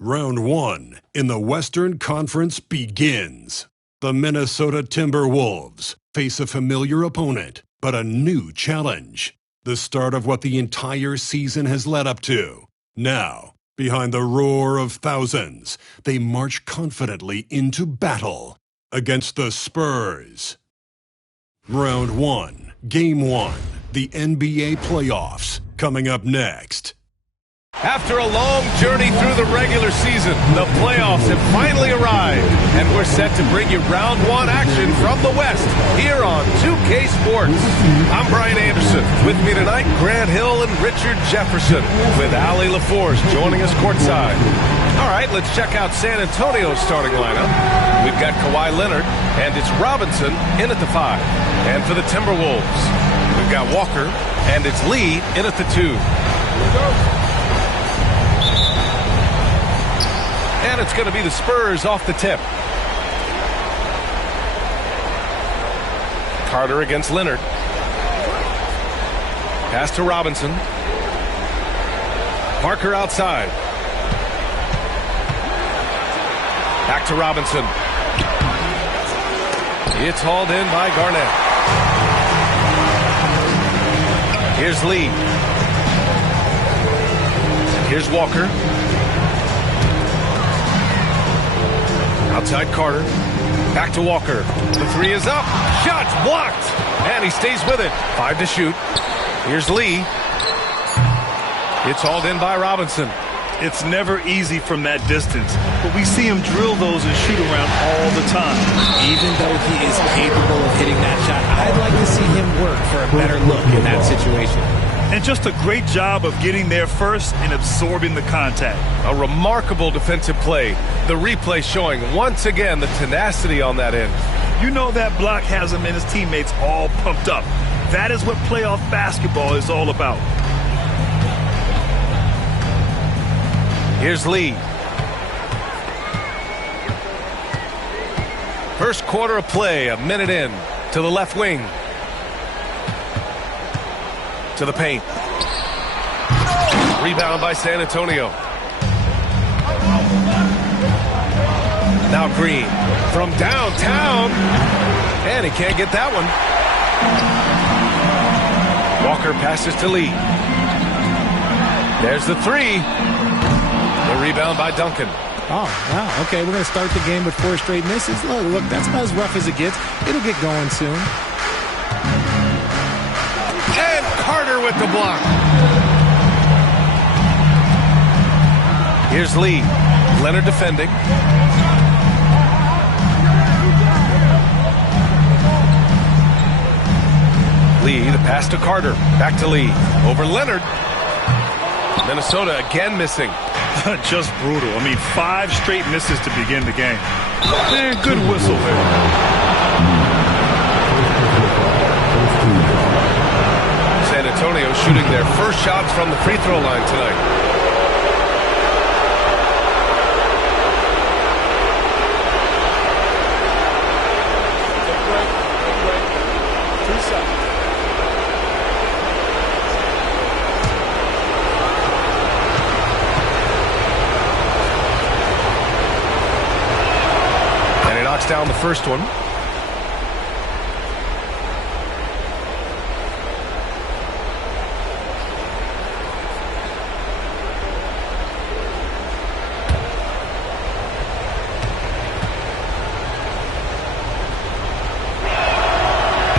Round 1 in the Western Conference begins. The Minnesota Timberwolves face a familiar opponent, but a new challenge. The start of what the entire season has led up to. Now, behind the roar of thousands, they march confidently into battle against the Spurs. Round 1, Game 1, the NBA playoffs, coming up next. After a long journey through the regular season, the playoffs have finally arrived, and we're set to bring you round 1 action from the West here on 2K Sports. I'm Brian Anderson. With me tonight, Grant Hill and Richard Jefferson, with Allie LaForce joining us courtside. All right, let's check out San Antonio's starting lineup. We've got Kawhi Leonard, and it's Robinson in at the 5. And for the Timberwolves, we've got Walker, and it's Lee in at the 2. And it's going to be the Spurs off the tip. Carter against Leonard. Pass to Robinson. Parker outside. Back to Robinson. It's hauled in by Garnett. Here's Lee. Here's Walker. Outside Carter. Back to Walker. The 3 is up. Shot's blocked. And he stays with it. 5 to shoot. Here's Lee. It's hauled in by Robinson. It's never easy from that distance, but we see him drill those and shoot around all the time. Even though he is capable of hitting that shot, I'd like to see him work for a better look in that situation. And just a great job of getting there first and absorbing the contact. A remarkable defensive play. The replay showing once again the tenacity on that end. You know that block has him and his teammates all pumped up. That is what playoff basketball is all about. Here's Lee. First quarter of play, a minute in. To the left wing. To the paint. Rebound by San Antonio. Now Green from downtown. And he can't get that one. Walker passes to Lee. There's the 3. The rebound by Duncan. Oh, wow. Okay, we're going to start the game with 4 straight misses. Look, that's about as rough as it gets. It'll get going soon. And Carter with the block. Here's Lee. Leonard defending. Lee, the pass to Carter. Back to Lee. Over Leonard. Minnesota again missing. Just brutal. I mean, 5 straight misses to begin the game. And good whistle there. San Antonio shooting their first shots from the free throw line tonight. Down the first one.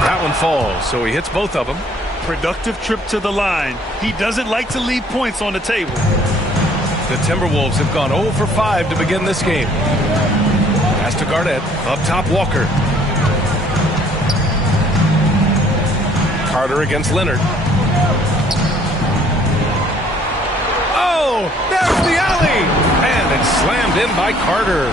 That one falls, so he hits both of them. Productive trip to the line. He doesn't like to leave points on the table. The Timberwolves have gone 0 for 5 to begin this game. Pass to Garnett. Up top, Walker. Carter against Leonard. Oh, there's the alley! And it's slammed in by Carter.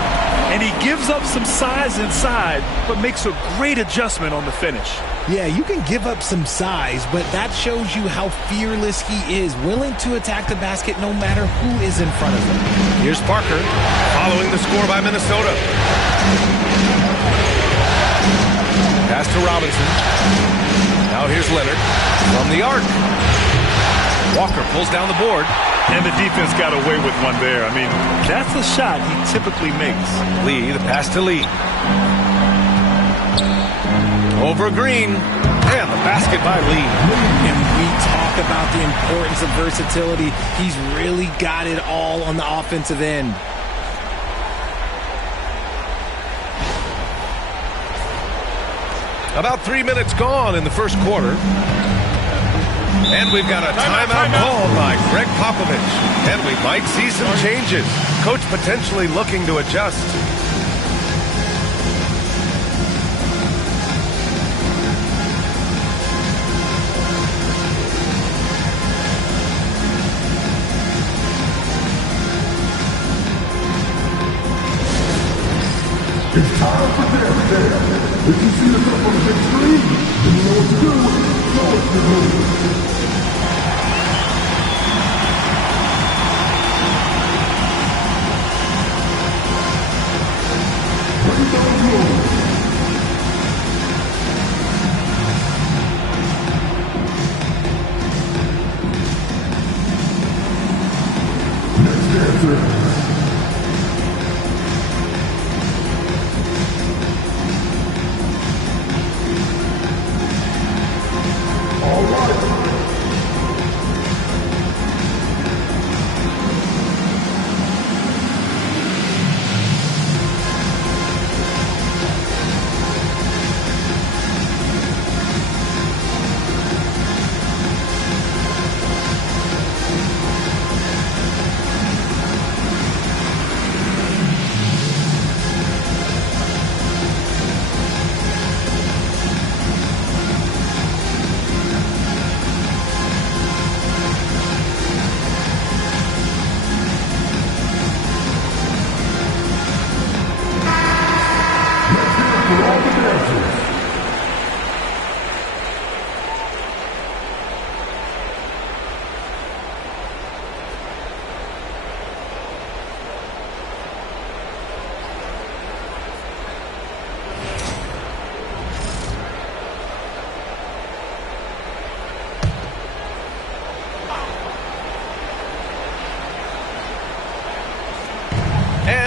And he gives up some size inside, but makes a great adjustment on the finish. Yeah, you can give up some size, but that shows you how fearless he is, willing to attack the basket no matter who is in front of him. Here's Parker, following the score by Minnesota. Pass to Robinson. Now here's Leonard from the arc. Walker pulls down the board. And the defense got away with one there. I mean, that's a shot he typically makes. Lee, the pass to Lee. Over Green. And the basket by Lee. And we talk about the importance of versatility. He's really got it all on the offensive end. About 3 minutes gone in the first quarter. And we've got a timeout called by Greg Popovich. And we might see some changes. Coach potentially looking to adjust. It's time for dance dance. If you see yourself on the big screen, then you know what to do. Know what to do. Bring those moves. Next dancer.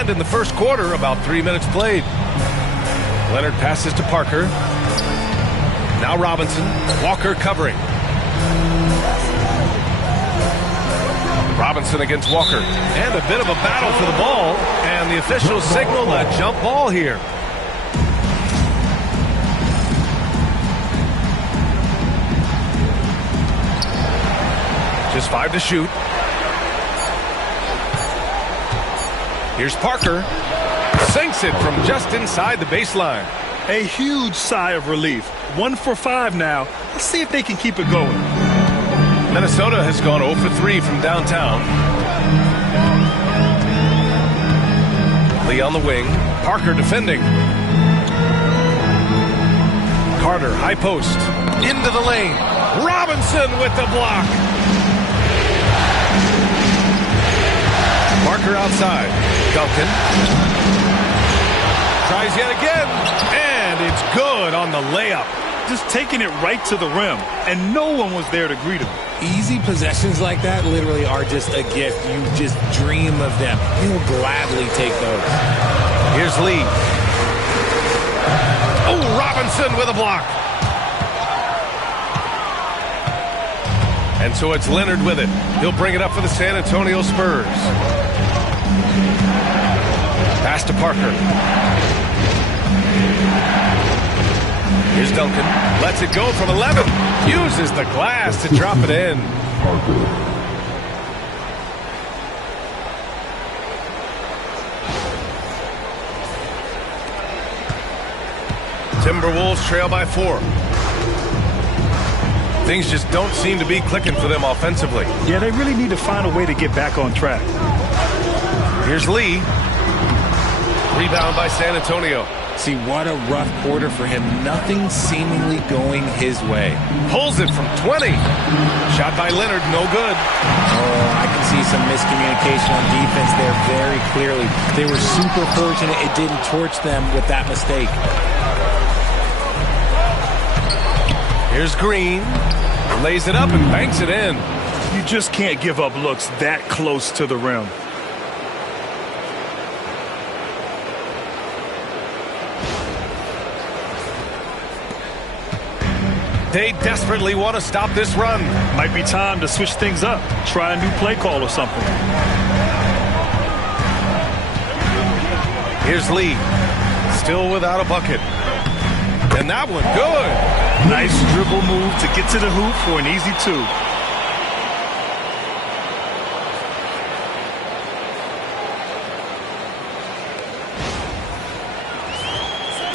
In the first quarter, about 3 minutes played. Leonard passes to Parker. Now Robinson. Walker covering. Robinson against Walker. And a bit of a battle for the ball. And the officials signal a jump ball here. Just 5 to shoot. Here's Parker. Sinks it from just inside the baseline. A huge sigh of relief. 1 for 5 now. Let's see if they can keep it going. Minnesota has gone 0 for 3 from downtown. Lee on the wing. Parker defending. Carter, high post. Into the lane. Robinson with the block. Parker outside. Duncan. Tries yet again. And it's good on the layup. Just taking it right to the rim. And no one was there to greet him. Easy possessions like that literally are just a gift. You just dream of them. You'll gladly take those. Here's Lee. Oh, Robinson with a block. And so it's Leonard with it. He'll bring it up for the San Antonio Spurs. Pass to Parker. Here's Duncan. Lets it go from 11. Uses the glass to drop it in. Timberwolves trail by 4. Things just don't seem to be clicking for them offensively. Yeah, they really need to find a way to get back on track. Here's Lee. Rebound by San Antonio. See, what a rough quarter for him. Nothing seemingly going his way. Pulls it from 20. Shot by Leonard, no good. Oh, I can see some miscommunication on defense there very clearly. They were super fortunate it didn't torch them with that mistake. Here's Green. Lays it up and banks it in. You just can't give up looks that close to the rim. They desperately want to stop this run. Might be time to switch things up. Try a new play call or something. Here's Lee. Still without a bucket. And that one, good. Nice dribble move to get to the hoop for an easy 2.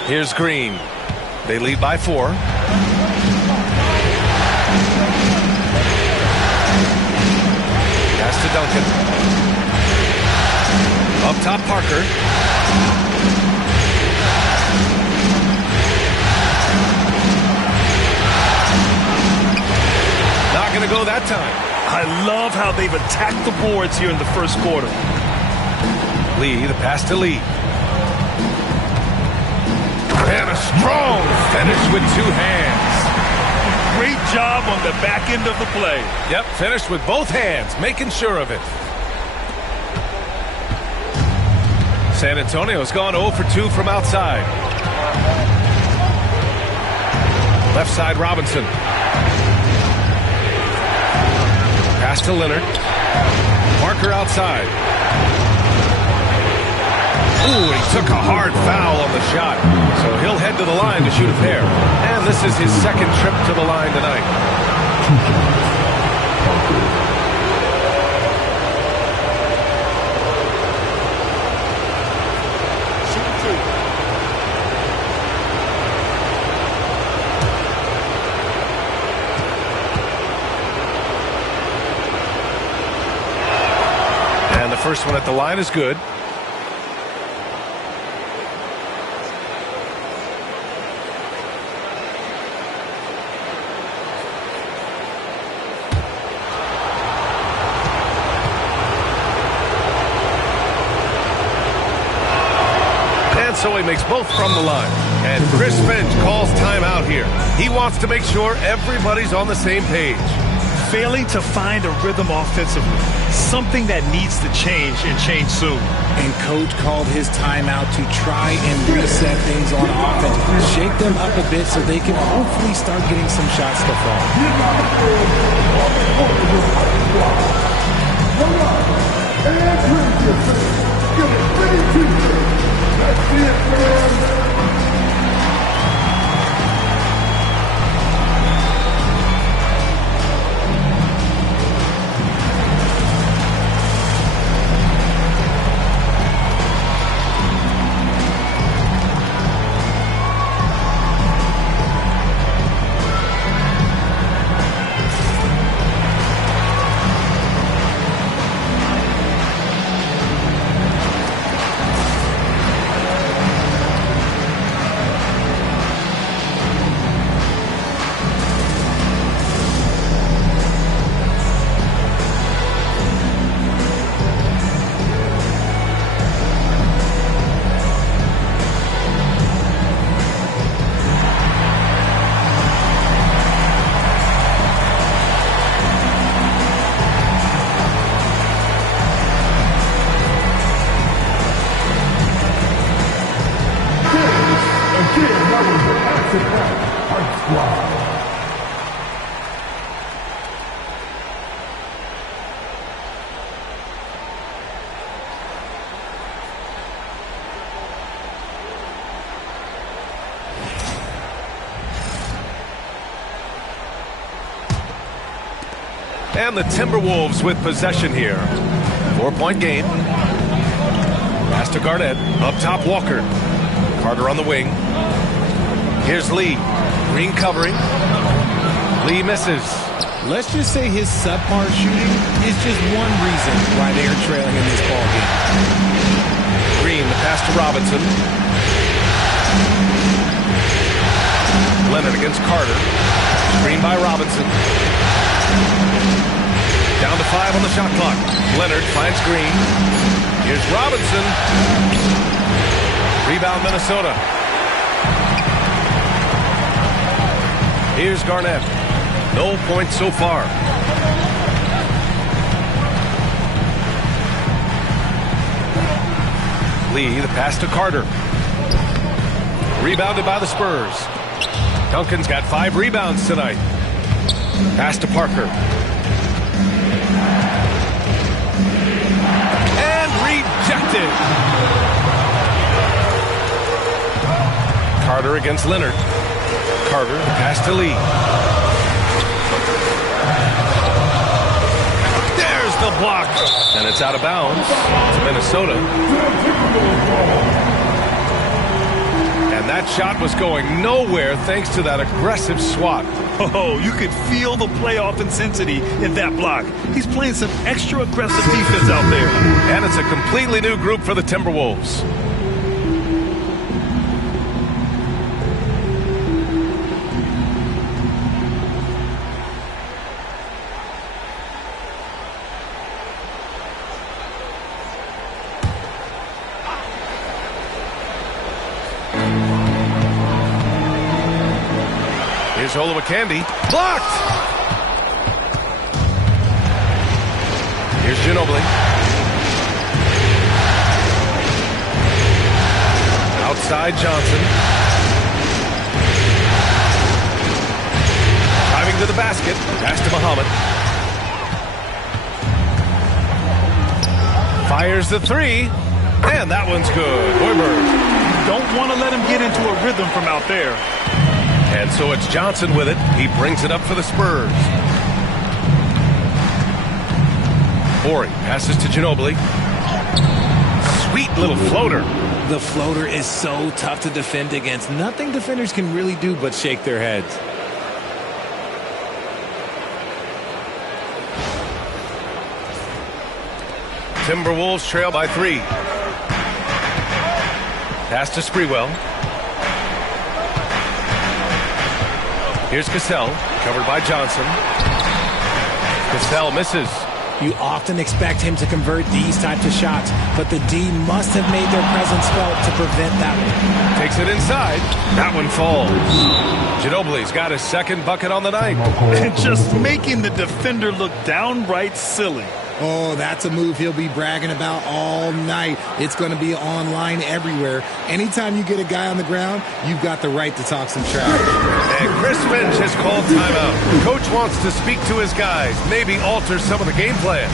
Here's Green. They lead by 4. Pass to Duncan. Up top, Parker. Not going to go that time. I love how they've attacked the boards here in the first quarter. Lee, the pass to Lee. And a strong finish with 2 hands. Great job on the back end of the play. Yep, finished with both hands, making sure of it. San Antonio's gone 0 for 2 from outside. Left side, Robinson. Pass to Leonard. Parker outside. Ooh, he took a hard foul on the shot. So he'll head to the line to shoot a pair. And this is his second trip to the line tonight. And the first one at the line is good. So he makes both from the line. And Chris Finch calls timeout here. He wants to make sure everybody's on the same page. Failing to find a rhythm offensively. Something that needs to change and change soon. And coach called his timeout to try and reset things on offense. Shake them up a bit so they can hopefully start getting some shots to fall. That's it, man. And the Timberwolves with possession here. 4-point game. Pass to Garnett. Up top, Walker. Carter on the wing. Here's Lee. Green covering. Lee misses. Let's just say his subpar shooting is just one reason why they are trailing in this ball game. Green, the pass to Robinson. Leonard against Carter. Screen by Robinson. Down to 5 on the shot clock. Leonard finds Green. Here's Robinson. Rebound, Minnesota. Here's Garnett. No points so far. Lee, the pass to Carter. Rebounded by the Spurs. Duncan's got 5 rebounds tonight. Pass to Parker. And rejected. Carter against Leonard. Carter, the pass to Lee. There's the block. And it's out of bounds to Minnesota. And that shot was going nowhere thanks to that aggressive swat. Oh, you could feel the playoff intensity in that block. He's playing some extra aggressive defense out there. And it's a completely new group for the Timberwolves. Here's Olowokandi. Blocked! Here's Ginobili. Outside Johnson. Driving to the basket. Pass to Muhammad. Fires the 3. And that one's good. Hoiberg. Don't want to let him get into a rhythm from out there. And so it's Johnson with it. He brings it up for the Spurs. Borey passes to Ginobili. Sweet little floater. The floater is so tough to defend against. Nothing defenders can really do but shake their heads. Timberwolves trail by 3. Pass to Sprewell. Here's Cassell, covered by Johnson. Cassell misses. You often expect him to convert these types of shots, but the D must have made their presence felt to prevent that one. Takes it inside. That one falls. Ginobili's got his second bucket on the night. And just making the defender look downright silly. Oh, that's a move he'll be bragging about all night. It's going to be online everywhere. Anytime you get a guy on the ground, you've got the right to talk some trash. And Chris Finch has called timeout. Coach wants to speak to his guys, maybe alter some of the game plan.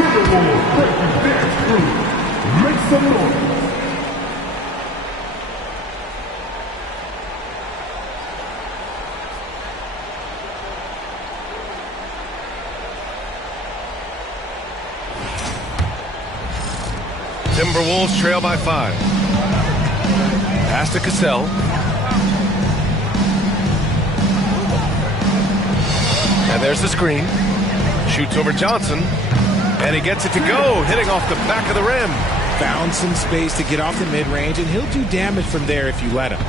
Timberwolves breaking dance crew. Make some noise. Timberwolves trail by 5. Pass to Cassell. And there's the screen. Shoots over Johnson. And he gets it to go, hitting off the back of the rim. Found some space to get off the mid-range, and he'll do damage from there if you let him.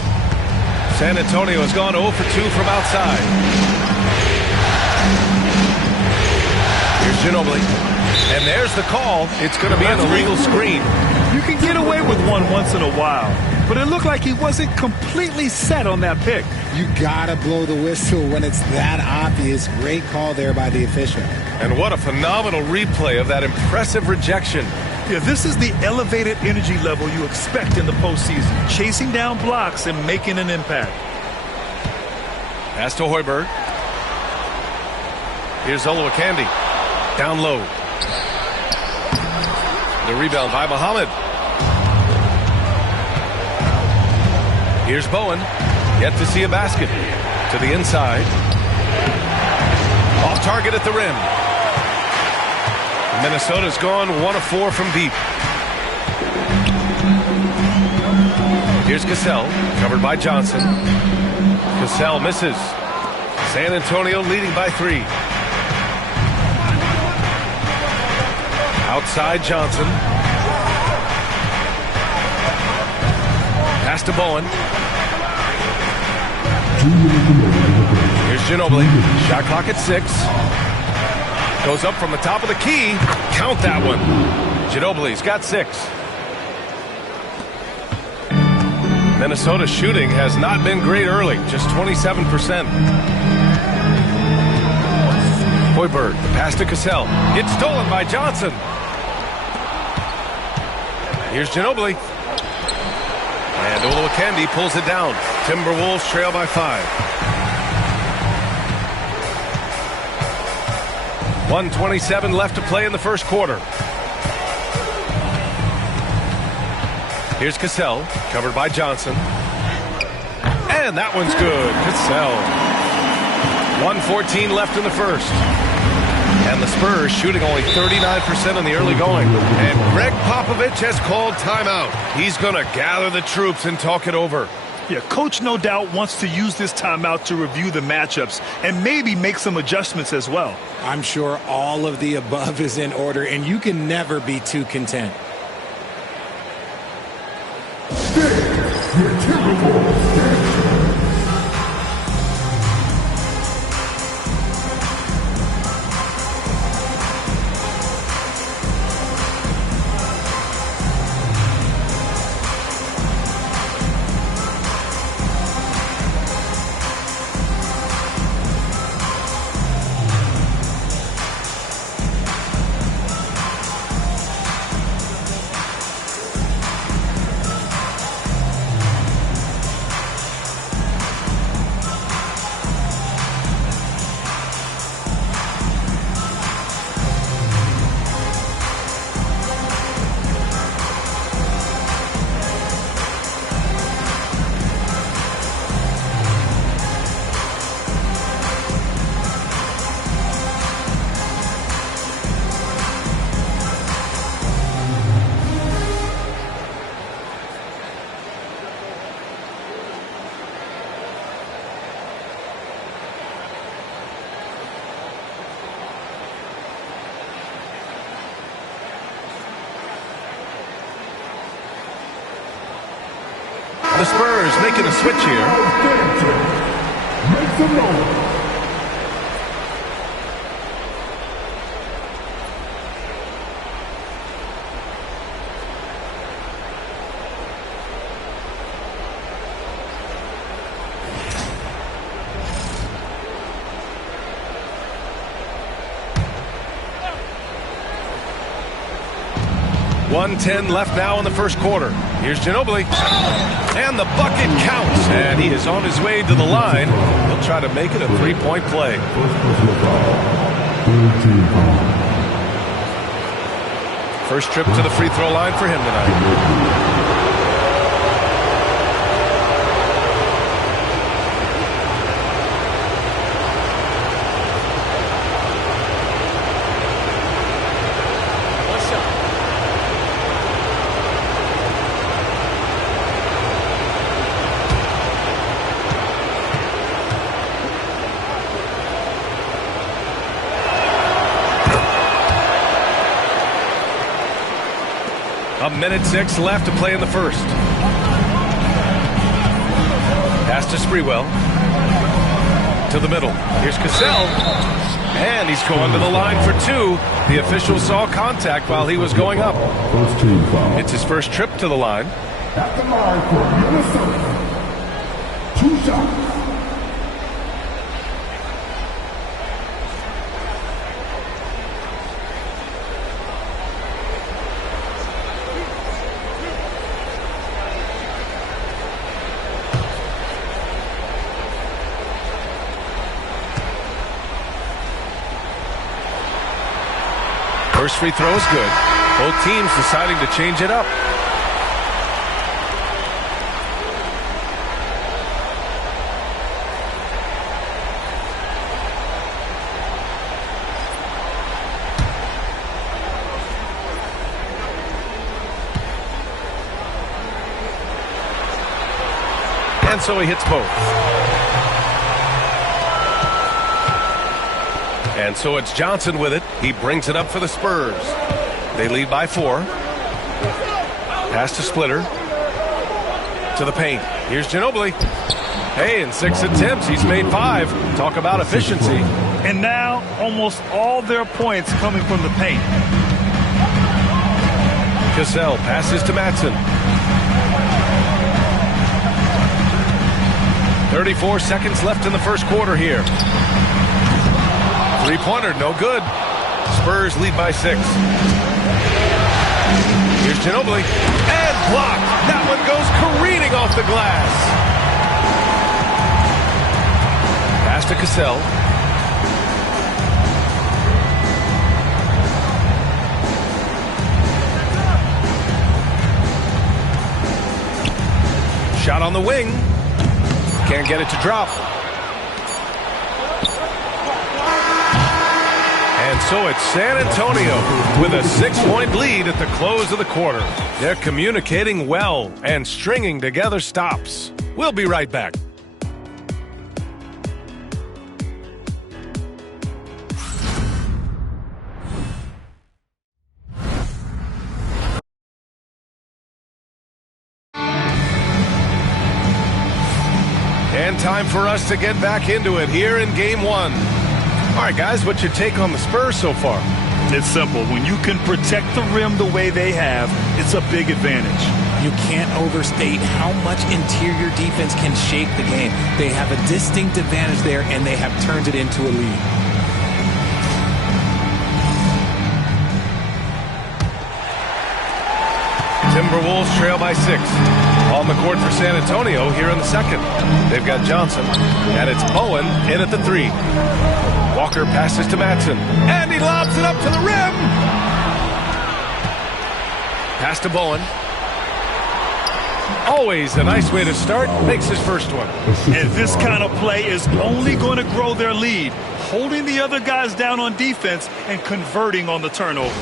San Antonio has gone 0 for 2 from outside. Here's Ginobili. And there's the call. It's going to be an illegal screen. You can get away with one once in a while, but it looked like he wasn't completely set on that pick. You gotta blow the whistle when it's that obvious. Great call there by the official. And what a phenomenal replay of that impressive rejection. Yeah, this is the elevated energy level you expect in the postseason, chasing down blocks and making an impact. Pass to Hoiberg. Here's Olowokandi. Down low. The rebound by Muhammad. Here's Bowen. Yet to see a basket. To the inside. Off target at the rim. Minnesota's gone 1 of 4 from deep. Here's Cassell, covered by Johnson. Cassell misses. San Antonio leading by 3. Outside Johnson. Pass to Bowen. Here's Ginobili. Shot clock at 6. Goes up from the top of the key. Count that one. Ginobili's got 6. Minnesota shooting has not been great early, just 27%. Hoiberg, the pass to Cassell. It's stolen by Johnson. Here's Ginobili. And Olowokandi pulls it down. Timberwolves trail by 5. 1:27 left to play in the first quarter. Here's Cassell, covered by Johnson. And that one's good. Cassell. 1:14 left in the first. And the Spurs shooting only 39% in the early going. And Greg Popovich has called timeout. He's going to gather the troops and talk it over. Yeah, coach no doubt wants to use this timeout to review the matchups and maybe make some adjustments as well. I'm sure all of the above is in order, and you can never be too content. Your Timberwolves stand. The Spurs making a switch here. Make some noise. .110 left now in the first quarter. Here's Ginobili. And the bucket counts. And he is on his way to the line. He'll try to make it a three-point play. First trip to the free throw line for him tonight. A minute 6 left to play in the first. Pass to Sprewell. To the middle. Here's Cassell. And he's going to the line for 2. The official saw contact while he was going up. First team foul. It's his first trip to the line. At the line for Minnesota. 2 shots. First free throw is good. Both teams deciding to change it up. And so he hits both. And so it's Johnson with it. He brings it up for the Spurs. They lead by 4. Pass to Splitter. To the paint. Here's Ginobili. Hey, in 6 attempts, he's made 5. Talk about efficiency. And now, almost all their points coming from the paint. Cassell passes to Matson. 34 seconds left in the first quarter here. Three-pointer, no good. Spurs lead by 6. Here's Ginobili. And blocked. That one goes careening off the glass. Pass to Cassell. Shot on the wing. Can't get it to drop. And so it's San Antonio with a 6-point lead at the close of the quarter. They're communicating well and stringing together stops. We'll be right back. And time for us to get back into it here in Game 1. All right, guys, what's your take on the Spurs so far? It's simple. When you can protect the rim the way they have, it's a big advantage. You can't overstate how much interior defense can shape the game. They have a distinct advantage there, and they have turned it into a lead. Timberwolves trail by 6. On the court for San Antonio here in the second. They've got Johnson, and it's Bowen in at the 3. Walker passes to Matson, and he lobs it up to the rim. Pass to Bowen. Always a nice way to start. Makes his first one. And this kind of play is only going to grow their lead, holding the other guys down on defense and converting on the turnover.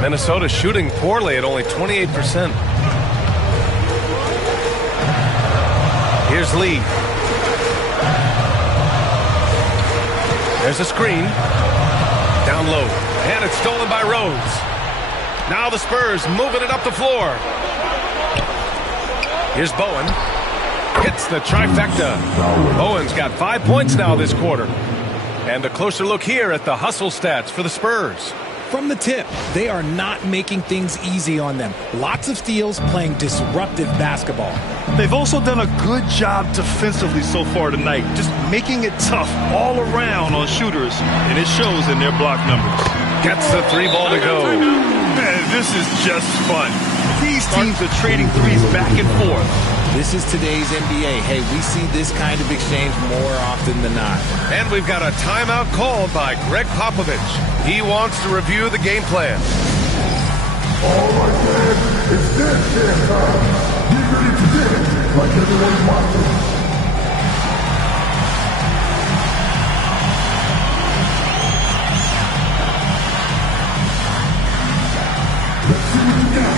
Minnesota shooting poorly at only 28%. Here's Lee. There's a screen. Down low. And it's stolen by Rose. Now the Spurs moving it up the floor. Here's Bowen. Hits the trifecta. Bowen's got 5 points now this quarter. And a closer look here at the hustle stats for the Spurs. From the tip, they are not making things easy on them. Lots of steals, playing disruptive basketball. They've also done a good job defensively so far tonight, just making it tough all around on shooters, and it shows in their block numbers. Gets the 3 ball to go. Man, this is just fun. These teams are trading threes back and forth. This is today's NBA. Hey, we see this kind of exchange more often than not. And we've got a timeout called by Greg Popovich. He wants to review the game plan. All right, man, it's dance time. Get ready to dance like everyone's watching. Let's see what you got.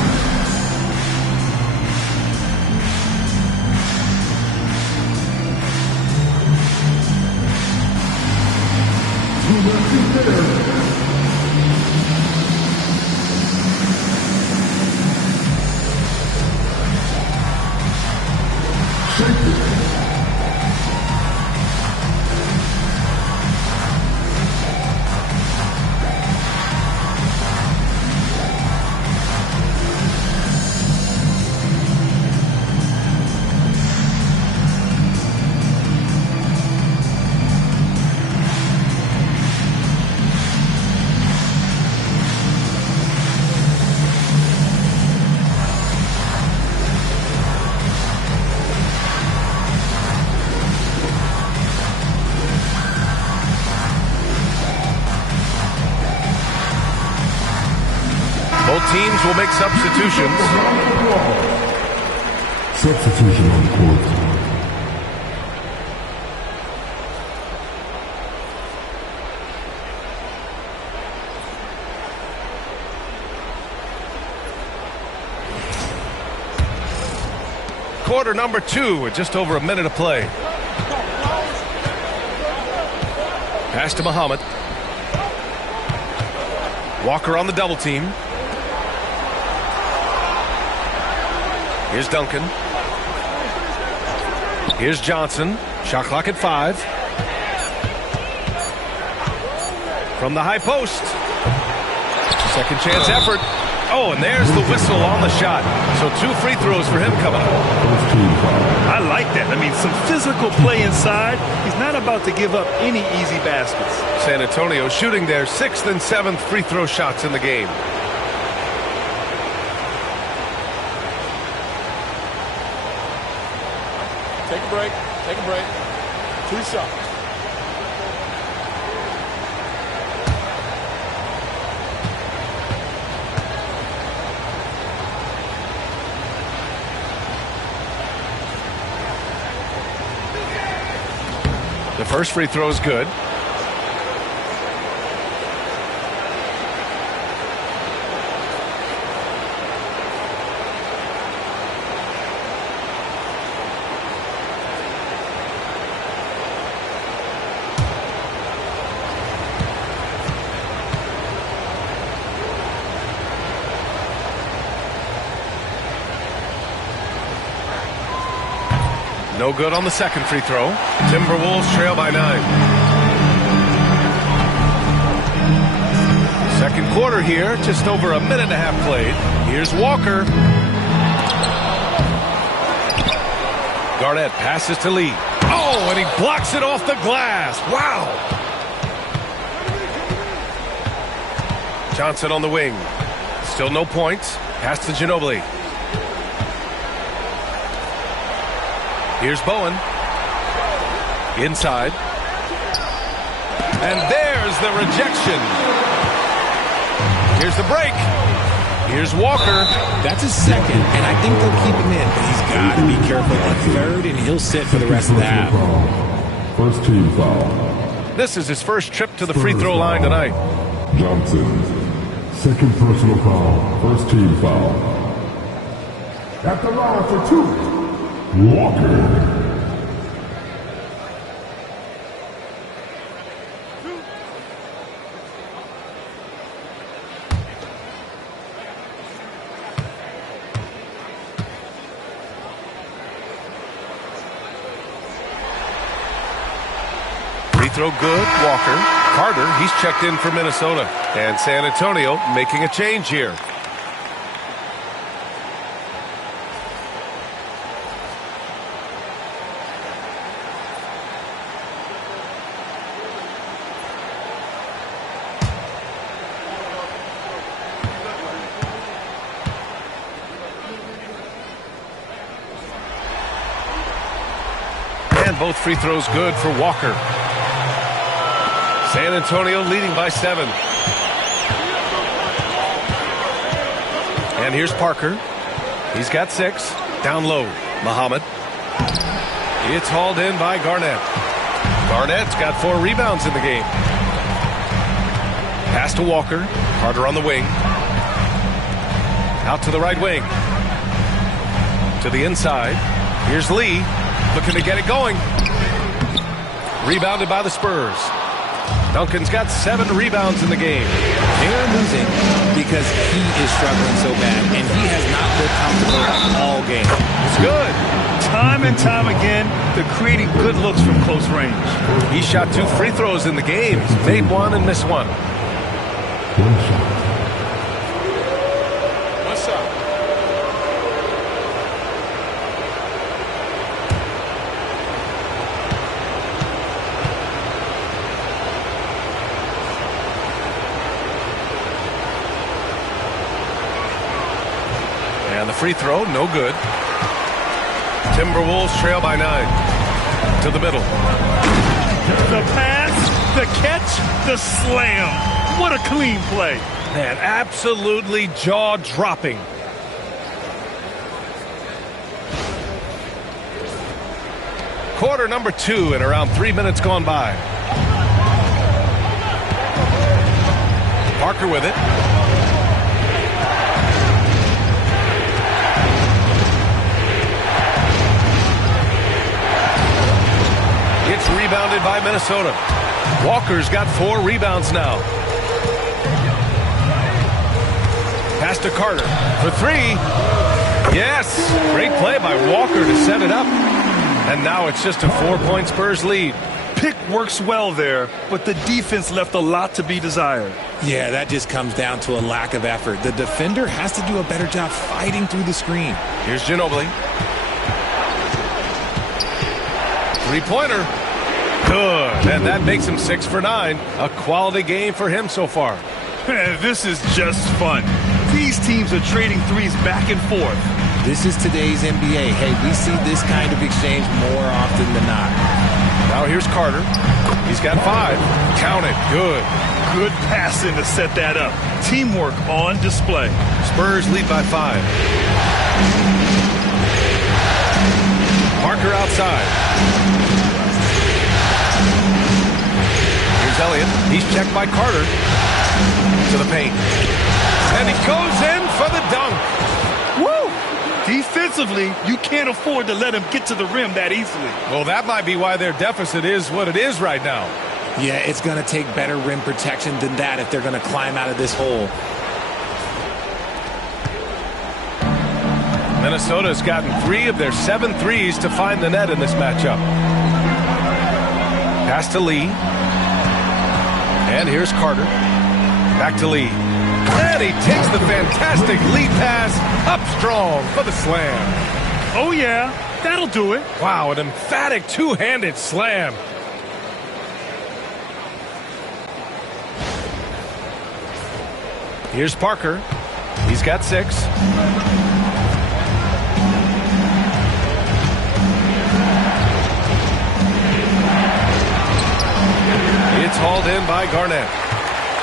Shake it. teams will make substitutions. Substitution on the court. Quarter number 2 with just over a minute of play. Pass to Muhammad. Walker on the double team. Here's Duncan. Here's Johnson. Shot clock at 5. From the high post. Second chance effort. Oh, and there's the whistle on the shot. So 2 free throws for him coming up. I like that. I mean, some physical play inside. He's not about to give up any easy baskets. San Antonio shooting their 6th and 7th free throw shots in the game. Take a break. Take a break. 2 shots. The first free throw is good. No good on the second free throw. Timberwolves trail by 9. Second quarter here, just over a minute and a half played. Here's Walker. Garnett passes to Lee. Oh, and he blocks it off the glass. Wow. Johnson on the wing. Still no points. Pass to Ginobili. Here's Bowen. Inside. And there's the rejection. Here's the break. Here's Walker. That's his second, and I think they'll keep him in, but he's got to be careful at third, and he'll sit for the rest of the half. First team foul. This is his first trip to the free throw line tonight. Johnson. Second personal foul. First team foul. At the line for 2. Walker. Free throw good, Walker. Carter, he's checked in for Minnesota. And San Antonio making a change here. And both free throws good for Walker. San Antonio leading by 7. And here's Parker. He's got 6. Down low, Muhammad. It's hauled in by Garnett. Garnett's got 4 rebounds in the game. Pass to Walker. Carter on the wing. Out to the right wing. To the inside. Here's Lee. Looking to get it going. Rebounded by the Spurs. Duncan's got 7 rebounds in the game. They're losing because he is struggling so bad, and he has not looked comfortable all game. It's good. Time and time again, they're creating good looks from close range. He shot 2 free throws in the game. Made 1 and missed 1. What's up? And the free throw, no good. Timberwolves trail by 9. To the middle. The pass, the catch, the slam. What a clean play. Man, absolutely jaw-dropping. Quarter number 2 and around 3 minutes gone by. Parker with it. It's rebounded by Minnesota. Walker's got 4 rebounds now. Pass to Carter for 3. Yes, great play by Walker to set it up. And now it's just a 4-point Spurs lead. Pick works well there, but the defense left a lot to be desired. Yeah, that just comes down to a lack of effort. The defender has to do a better job fighting through the screen. Here's Ginobili. 3-pointer. Good, and that makes him 6 for 9. A quality game for him so far. This is just fun. These teams are trading threes back and forth. This is today's NBA. Hey, we see this kind of exchange more often than not. Now here's Carter. He's got 5. Count it. Good. Good passing to set that up. Teamwork on display. Spurs lead by 5. Parker outside. Here's Elliott. He's checked by Carter. To the paint. And he goes in for the dunk. Woo! Defensively, you can't afford to let him get to the rim that easily. Well, that might be why their deficit is what it is right now. Yeah, it's going to take better rim protection than that if they're going to climb out of this hole. Minnesota's gotten 3 of their 7 threes to find the net in this matchup. Pass to Lee. And here's Carter. Back to Lee. And he takes the fantastic lead pass up strong for the slam. Oh, yeah. That'll do it. Wow, an emphatic two-handed slam. Here's Parker. He's got 6. It's hauled in by Garnett.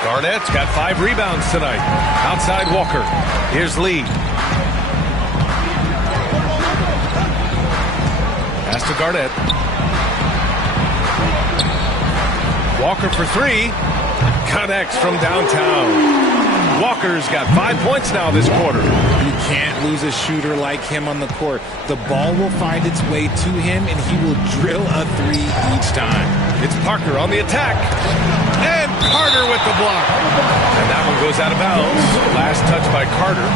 Garnett's got 5 rebounds tonight. Outside Walker. Here's Lee. Pass to Garnett. Walker for 3. Connects from downtown. Walker's got 5 points now this quarter. You can't lose a shooter like him on the court. The ball will find its way to him, and he will drill a 3 each time. It's Parker on the attack. And Carter with the block. And that one goes out of bounds. Last touch by Carter.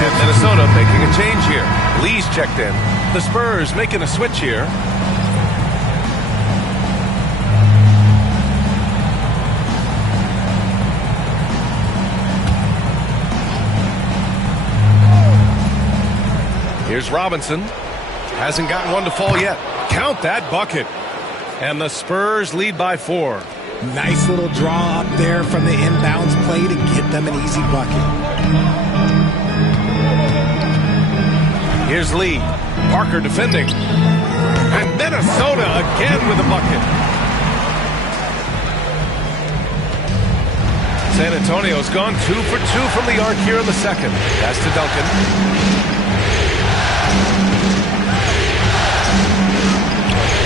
And Minnesota making a change here. Lee's checked in. The Spurs making a switch here. Here's Robinson. Hasn't gotten one to fall yet. Count that bucket. And the Spurs lead by 4. Nice little draw up there from the inbounds play to get them an easy bucket. Here's Lee. Parker defending. And Minnesota again with a bucket. San Antonio's gone 2 for 2 from the arc here in the second. Pass to Duncan.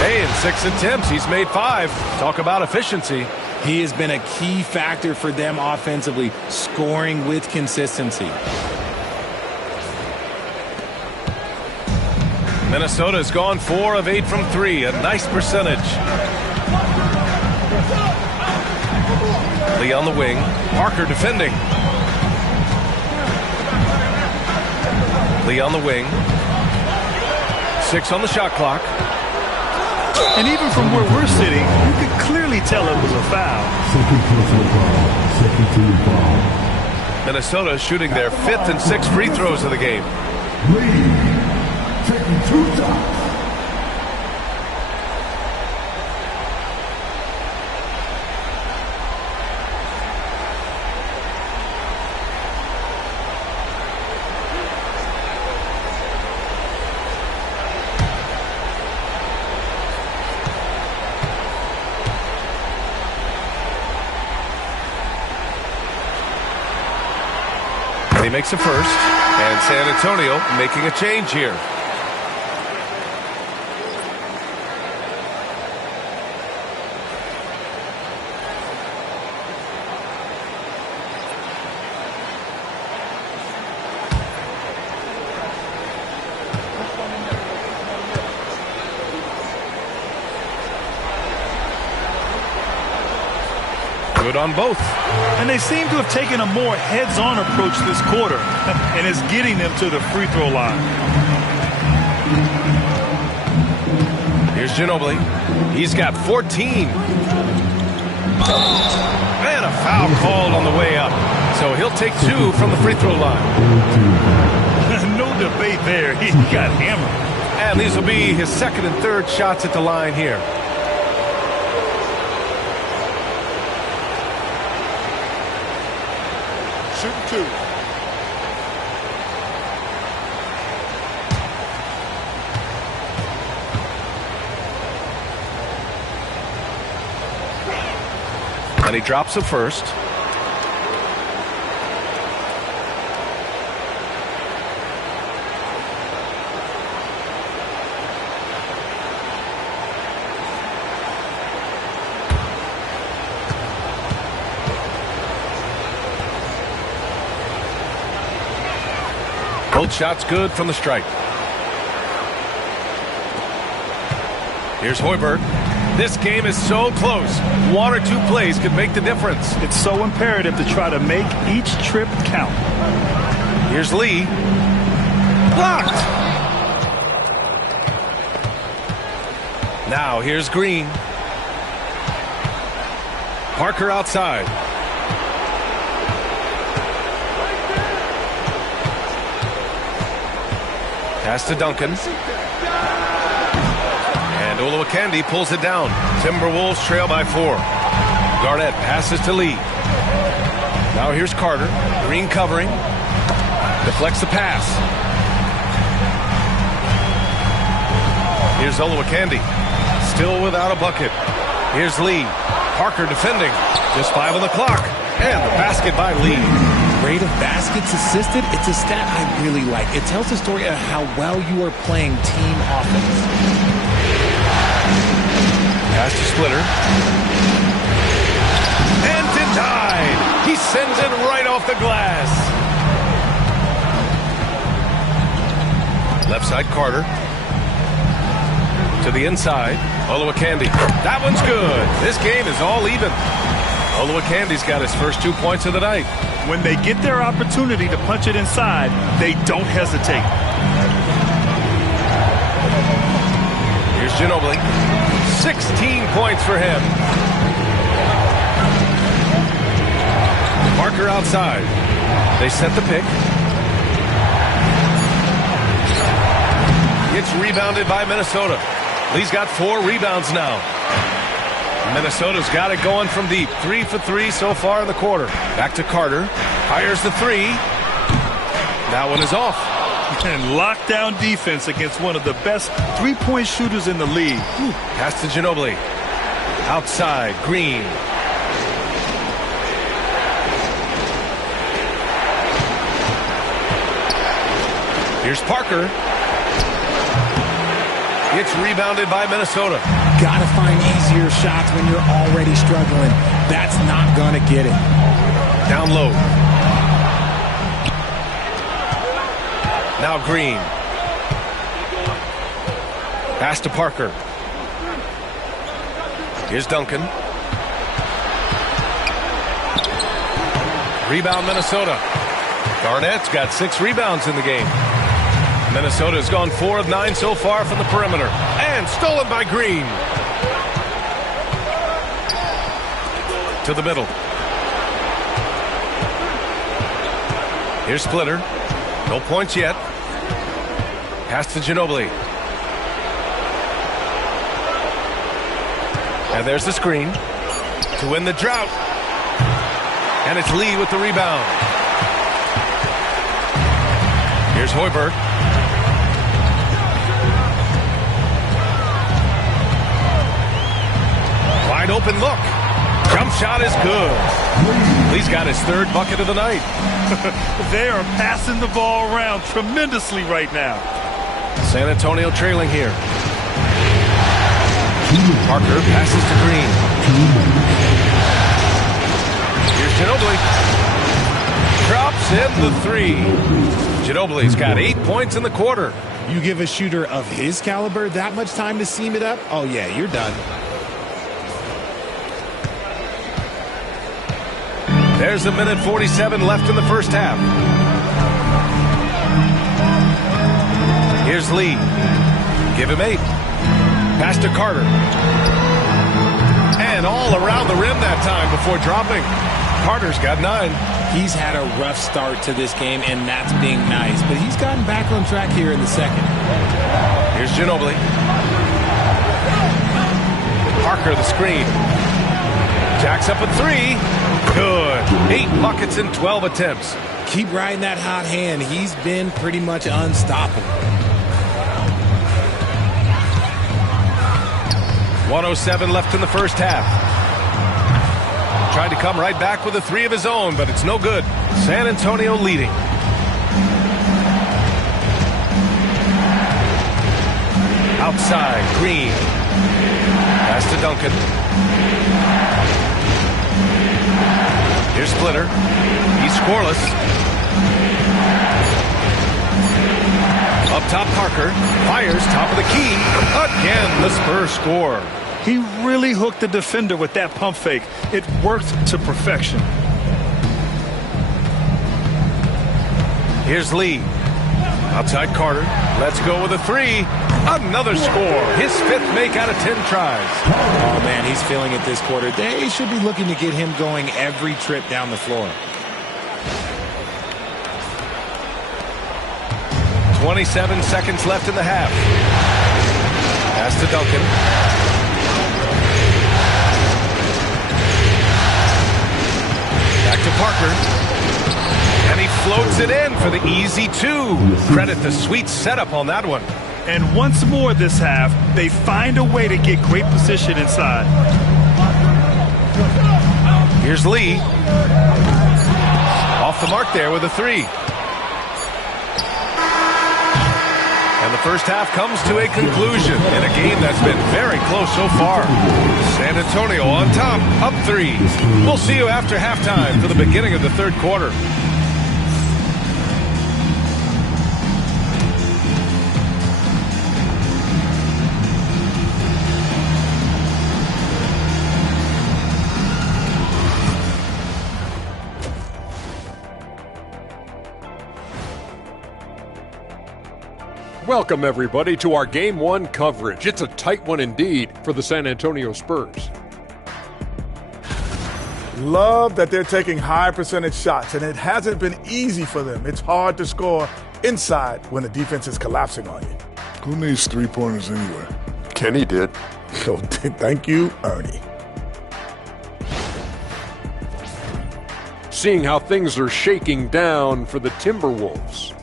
Hey, in 6 attempts, he's made 5. Talk about efficiency. He has been a key factor for them offensively, scoring with consistency. Minnesota's gone 4 of 8 from 3. A nice percentage. Lee on the wing. Parker defending. Lee on the wing. 6 on the shot clock. And even from where we're sitting, you could clearly tell it was a foul. Second personal foul. Second team foul. Minnesota shooting their 5th and 6th free throws of the game. Lee taking 2 shots. He makes a first, and San Antonio making a change here. Good on both. And they seem to have taken a more heads-on approach this quarter, and it's getting them to the free throw line. Here's Ginobili. He's got 14. And a foul called on the way up. So he'll take 2 from the free throw line. No debate there. He got hammered. And these will be his second and third shots at the line here. Shooting 2. And he drops the first. Both shots good from the stripe. Here's Hoiberg. This game is so close. 1 or 2 plays could make the difference. It's so imperative to try to make each trip count. Here's Lee. Blocked. Now here's Green. Parker outside. Pass to Duncan. And Olowokandi pulls it down. Timberwolves trail by 4. Garnett passes to Lee. Now here's Carter. Green covering. Deflects the pass. Here's Olowokandi. Still without a bucket. Here's Lee. Parker defending. Just 5 on the clock. And the basket by Lee. Rate of baskets assisted, it's a stat I really like. It tells the story of how well you are playing team offense. Pass to Splitter. And denied. He sends it right off the glass. Left side Carter. To the inside. Olowokandi. That one's good. This game is all even. Olowokandi's got his first 2 points of the night. When they get their opportunity to punch it inside, they don't hesitate. Here's Ginobili. 16 points for him. Parker outside. They set the pick. It's rebounded by Minnesota. Lee's got 4 rebounds now. Minnesota's got it going from deep. 3 for 3 so far in the quarter. Back to Carter. Fires the 3. That one is off. And lockdown defense against one of the best three-point shooters in the league. Pass to Ginobili. Outside, Green. Here's Parker. It's rebounded by Minnesota. Gotta find easier shots when you're already struggling. That's not gonna get it. Down low. Now Green. Pass to Parker. Here's Duncan. Rebound Minnesota. Garnett's got 6 rebounds in the game. Minnesota's gone 4 of 9 so far from the perimeter. And stolen by Green. To the middle. Here's Splitter. No points yet. Pass to Ginobili. And there's the screen. To win the drought. And it's Lee with the rebound. Here's Hoiberg. Wide open look. Jump shot is good. Lee's got his third bucket of the night. They are passing the ball around tremendously right now. San Antonio trailing here. Parker passes to Green. Here's Ginobili. Drops in the three. Ginobili's got 8 points in the quarter. You give a shooter of his caliber that much time to seam it up? Oh, yeah, you're done. There's a minute 47 left in the first half. Here's Lee. Give him 8. Pass to Carter. And all around the rim that time before dropping. Carter's got 9. He's had a rough start to this game, and that's being nice. But he's gotten back on track here in the second. Here's Ginobili. Parker the screen. Jacks up a 3. Good. 8 buckets in 12 attempts. Keep riding that hot hand. He's been pretty much unstoppable. 1:07 left in the first half. Tried to come right back with a 3 of his own, but it's no good. San Antonio leading. Outside, Green. Pass to Duncan. Here's Splitter. He's scoreless. Up top, Parker. Fires top of the key. Again, the Spurs score. He really hooked the defender with that pump fake. It worked to perfection. Here's Lee. Outside Carter. Let's go with a 3. Another score. His 5th make out of 10 tries. Oh, man, he's feeling it this quarter. They should be looking to get him going every trip down the floor. 27 seconds left in the half. Pass to Duncan. Back to Parker. And he floats it in for the easy 2. Credit the sweet setup on that one. And once more this half, they find a way to get great position inside. Here's Lee. Off the mark there with a 3. And the first half comes to a conclusion in a game that's been very close so far. San Antonio on top, up 3. We'll see you after halftime for the beginning of the third quarter. Welcome, everybody, to our Game 1 coverage. It's a tight one indeed for the San Antonio Spurs. Love that they're taking high percentage shots, and it hasn't been easy for them. It's hard to score inside when the defense is collapsing on you. Who needs three-pointers anyway? Kenny did. So thank you, Ernie. Seeing how things are shaking down for the Timberwolves.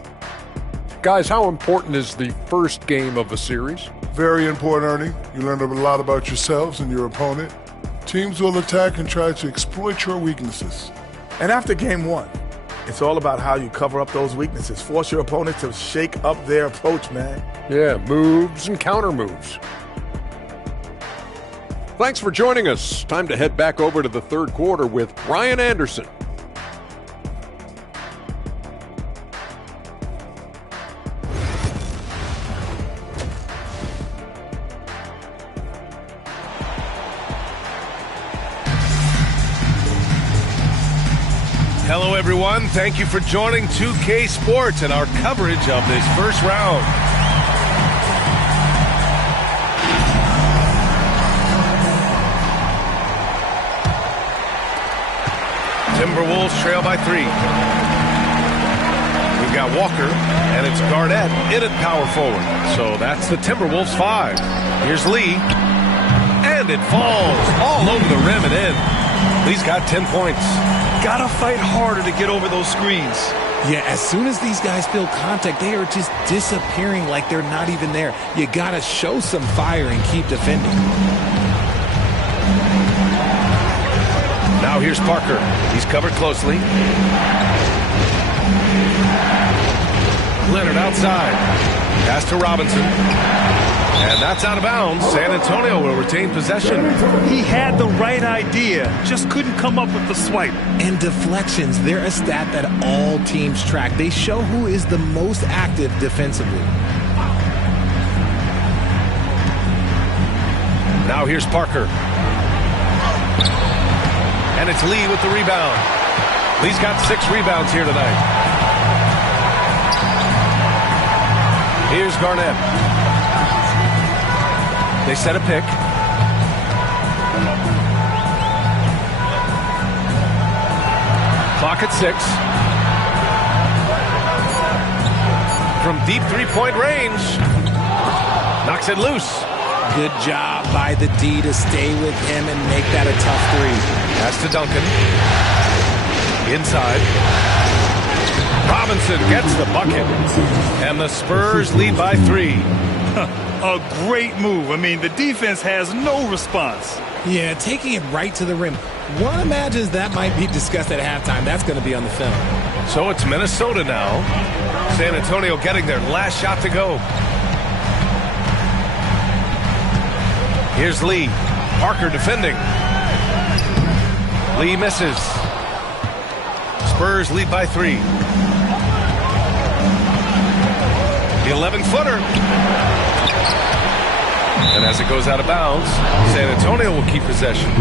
Guys, how important is the first game of a series? Very important, Ernie. You learn a lot about yourselves and your opponent. Teams will attack and try to exploit your weaknesses. And after game 1, it's all about how you cover up those weaknesses. Force your opponent to shake up their approach, man. Yeah, moves and counter moves. Thanks for joining us. Time to head back over to the third quarter with Ryan Anderson. Hello, everyone. Thank you for joining 2K Sports and our coverage of this first round. Timberwolves trail by 3. We've got Walker, and it's Garnett in at power forward. So that's the Timberwolves 5. Here's Lee, and it falls all over the rim and in. Lee's got 10 points. Gotta fight harder to get over those screens. Yeah, as soon as these guys feel contact, they are just disappearing like they're not even there. You gotta show some fire and keep defending. Now here's Parker. He's covered closely. Leonard outside. Pass to Robinson. And that's out of bounds. San Antonio will retain possession. He had the right idea, just couldn't come up with the swipe. And deflections, they're a stat that all teams track. They show who is the most active defensively. Now here's Parker. And it's Lee with the rebound. Lee's got 6 rebounds here tonight. Here's Garnett. They set a pick. Clock at 6. From deep three-point range. Knocks it loose. Good job by the D to stay with him and make that a tough 3. Pass to Duncan. Inside. Robinson gets the bucket. And the Spurs lead by 3. A great move. I mean, the defense has no response. Yeah, taking it right to the rim. One imagines that might be discussed at halftime. That's going to be on the film. So it's Minnesota now. San Antonio getting their last shot to go. Here's Lee. Parker defending. Lee misses. Spurs lead by 3. The 11-footer. And as it goes out of bounds, San Antonio will keep possession.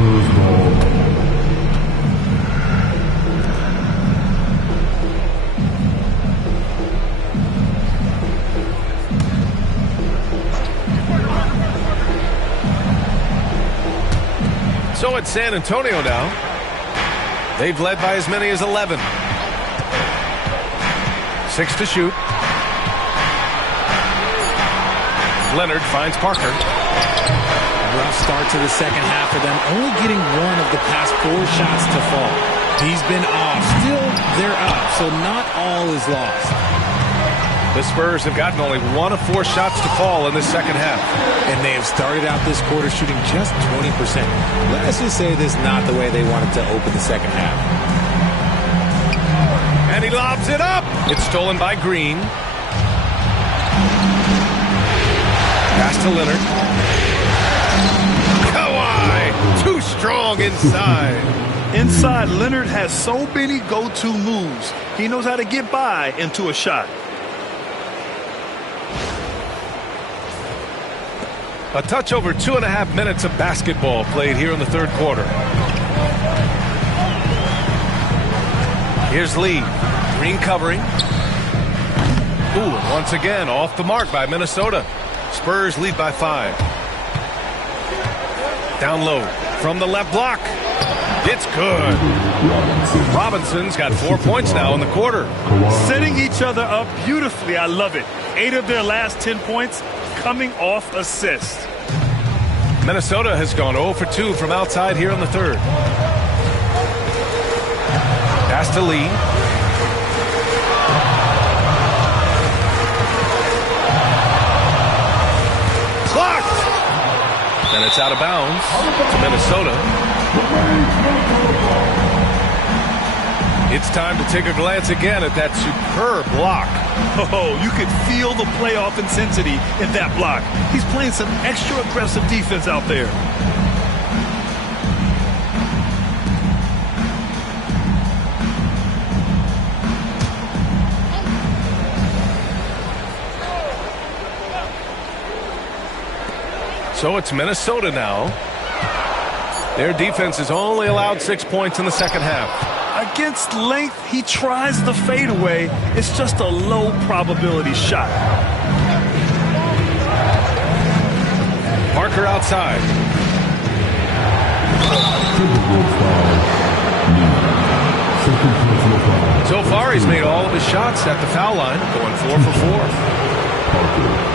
So it's San Antonio now. They've led by as many as 11. 6 to shoot. Leonard finds Parker. Rough start to the second half for them, only getting 1 of the past 4 shots to fall. He's been off. Still, they're up, so not all is lost. The Spurs have gotten only 1 of 4 shots to fall in this second half. And they have started out this quarter shooting just 20%. Let's just say this is not the way they wanted to open the second half. And he lobs it up. It's stolen by Green. Pass to Leonard. Kawhi, too strong inside. Inside, Leonard has so many go-to moves. He knows how to get by into a shot. A touch over 2.5 minutes of basketball played here in the third quarter. Here's Lee. Green covering. Ooh, and once again off the mark by Minnesota. Spurs lead by 5. Down low from the left block. It's good. Robinson's got 4 points now in the quarter. Setting each other up beautifully. I love it. 8 of their last 10 points coming off assists. Minnesota has gone 0 for 2 from outside here in the third. Pass to Lee. Clocked! And it's out of bounds to Minnesota. It's time to take a glance again at that superb block. Oh, you could feel the playoff intensity in that block. He's playing some extra aggressive defense out there. So it's Minnesota now. Their defense has only allowed 6 points in the second half. Against length, he tries the fadeaway. It's just a low probability shot. Parker outside. So far, he's made all of his shots at the foul line, going 4 for 4.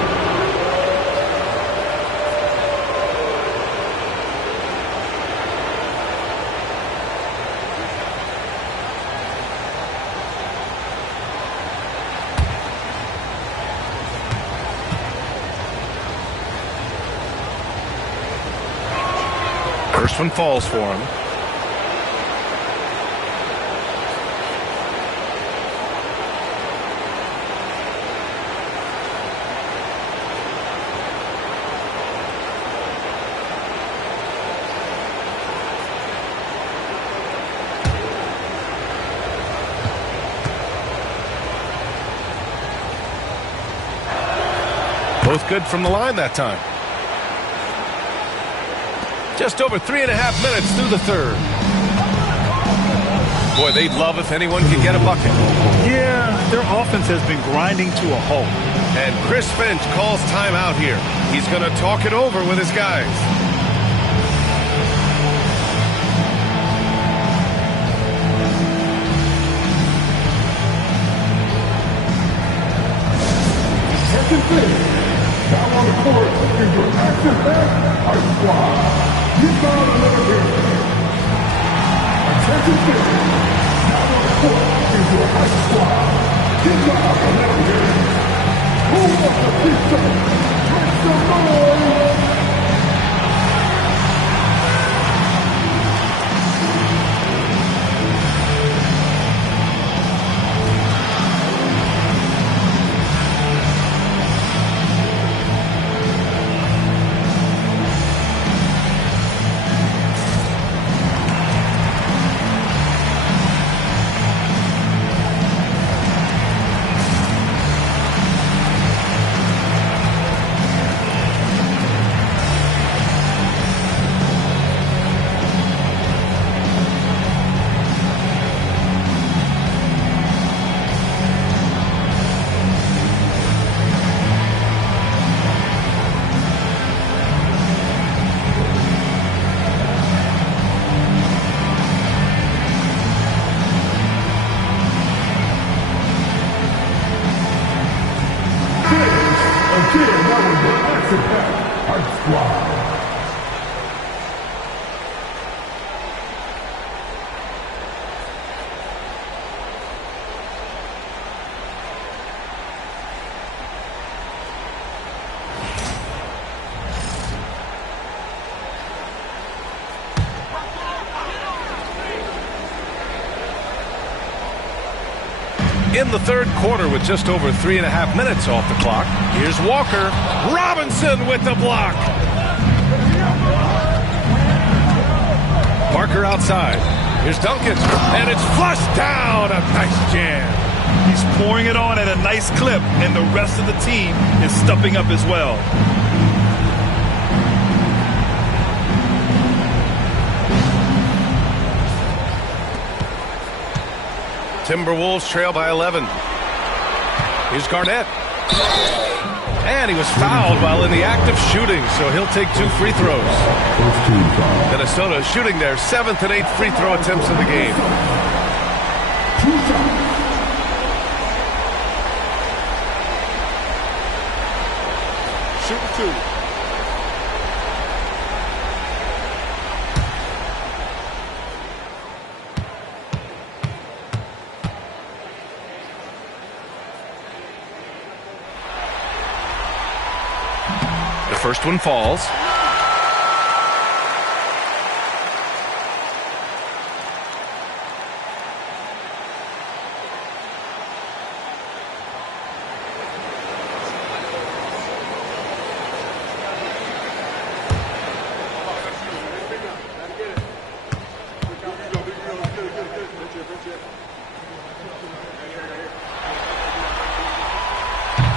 First one falls for him. Both good from the line that time. Just over 3.5 minutes through the third. Boy, they'd love if anyone could get a bucket. Yeah, their offense has been grinding to a halt. And Chris Finch calls timeout here. He's going to talk it over with his guys. Now on the court is your action-packed Ice Squad. You found another game. Attention fans. Now on the court is your Ice Squad. You found another game. Who wants to see some? Make some noise. In the third quarter with just over 3.5 minutes off the clock. Here's Walker. Robinson with the block. Parker outside. Here's Duncan. And it's flushed down. A nice jam. He's pouring it on at a nice clip, and the rest of the team is stepping up as well. Timberwolves trail by 11. Here's Garnett. And he was fouled while in the act of shooting, so he'll take 2 free throws. Minnesota shooting their 7th and 8th free throw attempts of the game. Shoot 2. First one falls.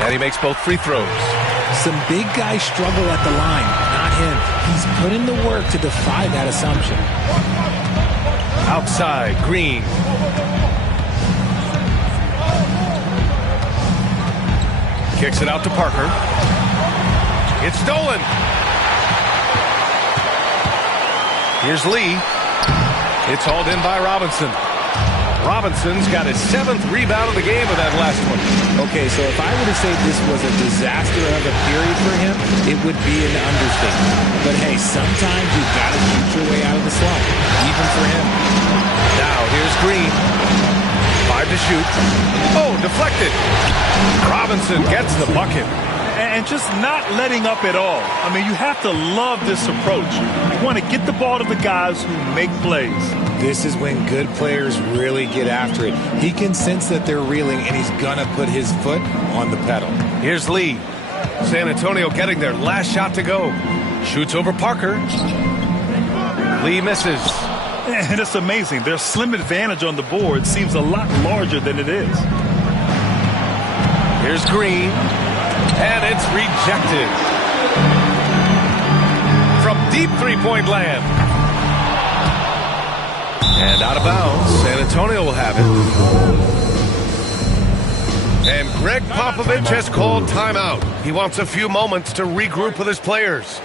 And he makes both free throws. Some big guys struggle at the line, not him. He's put in the work to defy that assumption. Outside, Green. Kicks it out to Parker. It's stolen. Here's Lee. It's hauled in by Robinson. Robinson's got his 7th rebound of the game with that last one. Okay, so if I were to say this was a disaster of a period for him, it would be an understatement. But hey, sometimes you've got to shoot your way out of the slump, even for him. Now here's Green. 5 to shoot. Oh, deflected. Robinson gets the bucket. And just not letting up at all. I mean, you have to love this approach. You want to get the ball to the guys who make plays. This is when good players really get after it. He can sense that they're reeling, and he's going to put his foot on the pedal. Here's Lee. San Antonio getting their last shot to go. Shoots over Parker. Lee misses. And it's amazing. Their slim advantage on the board seems a lot larger than it is. Here's Green. And it's rejected. From deep three-point land. And out of bounds. San Antonio will have it. And Greg Popovich has called timeout. He wants a few moments to regroup with his players.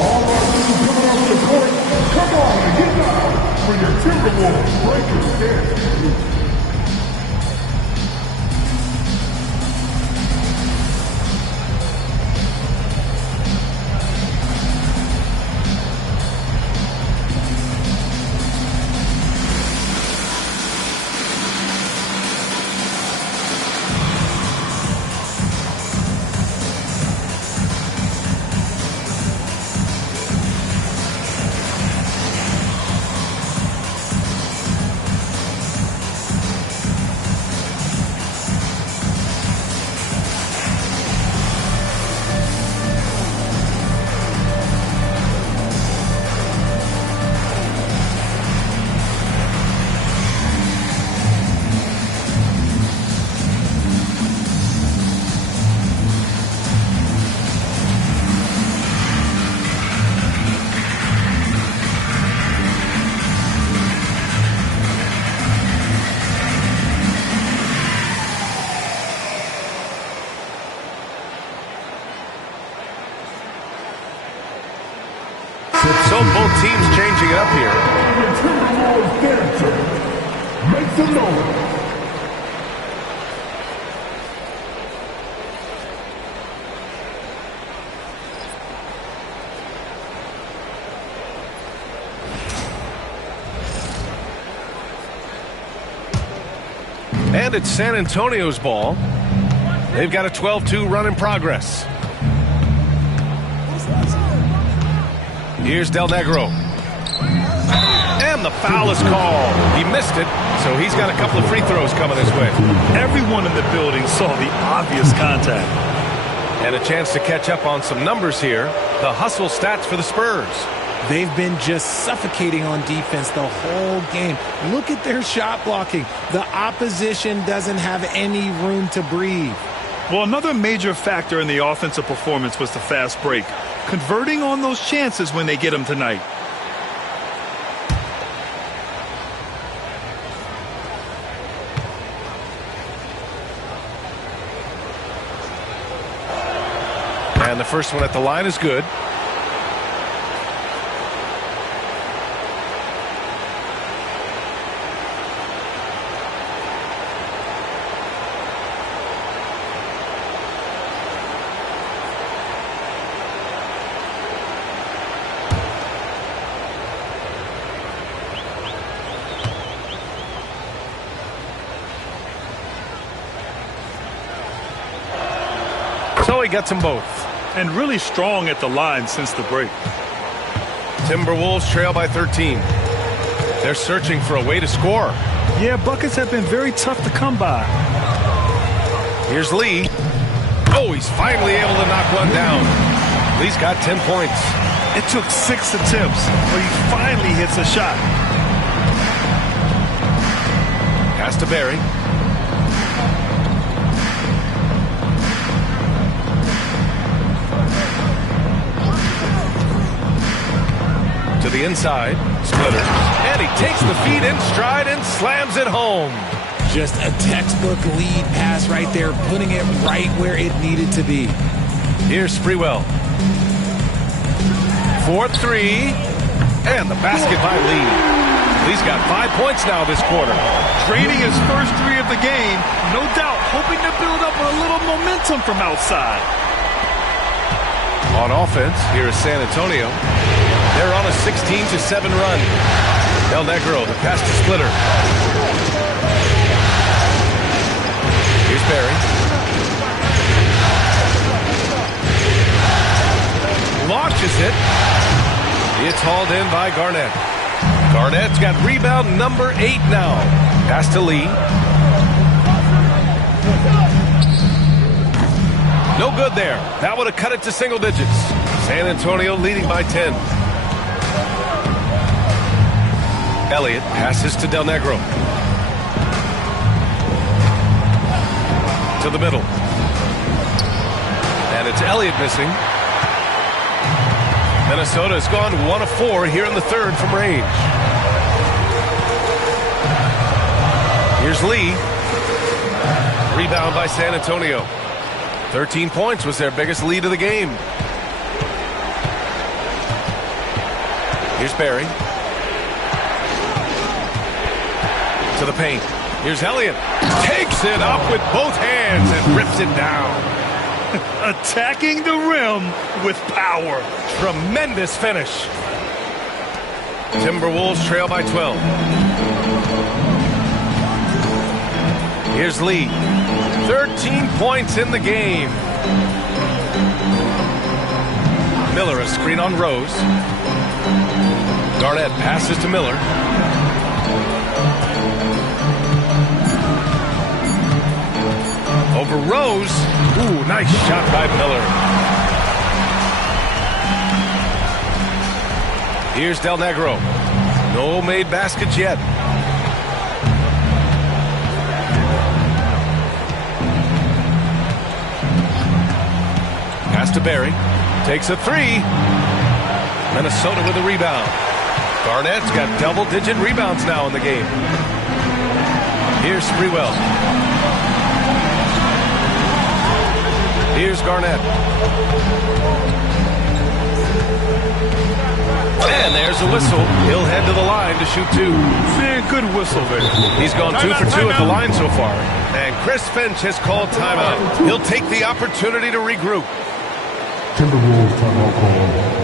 All our teams coming off the court, come on and get down for your Timberwolves Breakers dance. So both teams changing it up here. The Timberwolves dancer. Make some noise. And it's San Antonio's ball. They've got a 12-2 run in progress. Here's Del Negro. And the foul is called. He missed it, so he's got a couple of free throws coming his way. Everyone in the building saw the obvious contact. And a chance to catch up on some numbers here. The hustle stats for the Spurs. They've been just suffocating on defense the whole game. Look at their shot blocking. The opposition doesn't have any room to breathe. Well, another major factor in the offensive performance was the fast break. Converting on those chances when they get them tonight. And the first one at the line is good. So he gets them both. And really strong at the line since the break. Timberwolves trail by 13. They're searching for a way to score. Yeah, buckets have been very tough to come by. Here's Lee. Oh, he's finally able to knock one down. Lee's got 10 points. It took 6 attempts, but he finally hits a shot. Pass to Barry. To the inside, Splitter, and he takes the feed in stride and slams it home. Just a textbook lead pass right there, putting it right where it needed to be. Here's Sprewell. 4-3, and the basket by Lee. Lee's got 5 points now this quarter. Draining his first 3 of the game, no doubt hoping to build up a little momentum from outside. On offense, here is San Antonio. They're on a 16-7 run. Del Negro, the pass to Splitter. Here's Barry. Launches it. It's hauled in by Garnett. Garnett's got rebound number 8 now. Pass to Lee. No good there. That would have cut it to single digits. San Antonio leading by 10. Elliott passes to Del Negro. To the middle. And it's Elliott missing. Minnesota has gone 1 of 4 here in the third from range. Here's Lee. Rebound by San Antonio. 13 points was their biggest lead of the game. Here's Barry. To the paint. Here's Elliott. Takes it up with both hands and rips it down. Attacking the rim with power. Tremendous finish. Timberwolves trail by 12. Here's Lee. 13 points in the game. Miller, a screen on Rose. Garnett passes to Miller. Over Rose. Ooh, nice shot by Miller. Here's Del Negro. No made baskets yet. Pass to Barry. Takes a three. Minnesota with a rebound. Garnett's got double-digit rebounds now in the game. Here's Sprewell. Here's Garnett. And there's a whistle. He'll head to the line to shoot 2. Man, good whistle there. He's gone 2 for 2 at the line so far. And Chris Finch has called timeout. He'll take the opportunity to regroup. Timberwolves timeout call.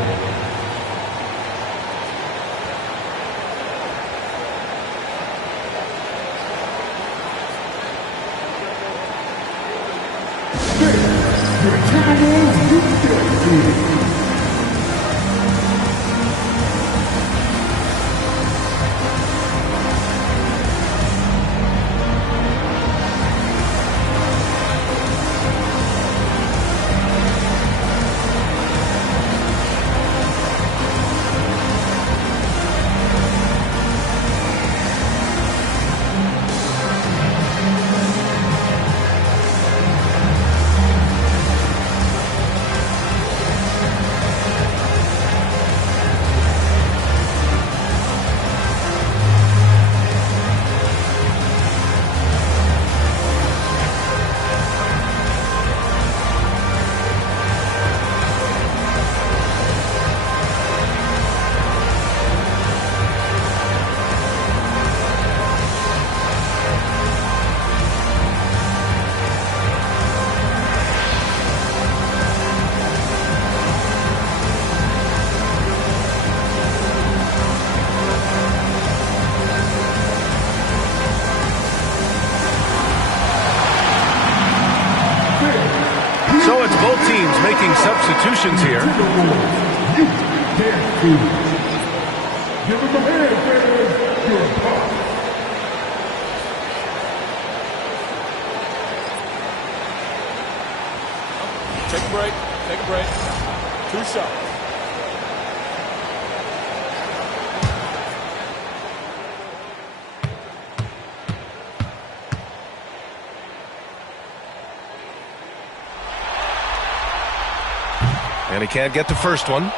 So it's both teams making substitutions here. Take a break. Take a break. 2 shots. And he can't get the first one.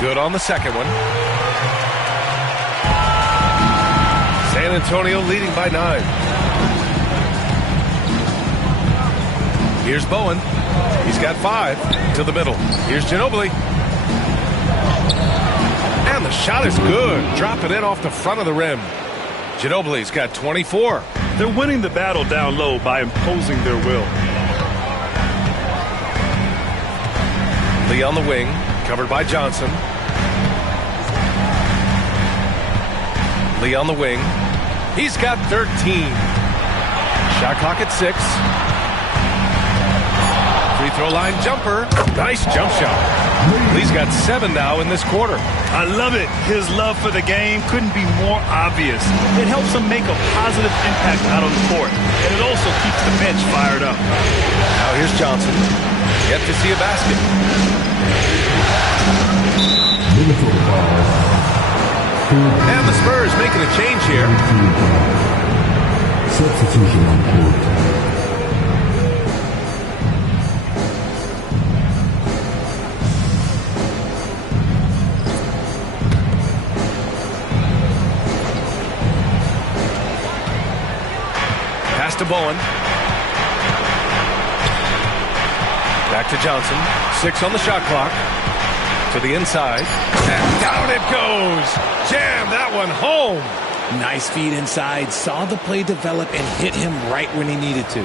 Good on the second one. San Antonio leading by 9. Here's Bowen. He's got 5 to the middle. Here's Ginobili. And the shot is good. Drop it in off the front of the rim. Ginobili's got 24. They're winning the battle down low by imposing their will. Lee on the wing, covered by Johnson. Lee on the wing. He's got 13. Shot clock at 6. Free throw line jumper. Nice jump shot. Lee's got 7 now in this quarter. I love it. His love for the game couldn't be more obvious. It helps him make a positive impact out on the court, and it also keeps the bench fired up. Now here's Johnson. Yet to see a basket. And the Spurs making a change here. Substitution on court. Pass to Bowen. Back to Johnson. 6 on the shot clock. To the inside. And down it goes. Jam that one home. Nice feed inside. Saw the play develop and hit him right when he needed to.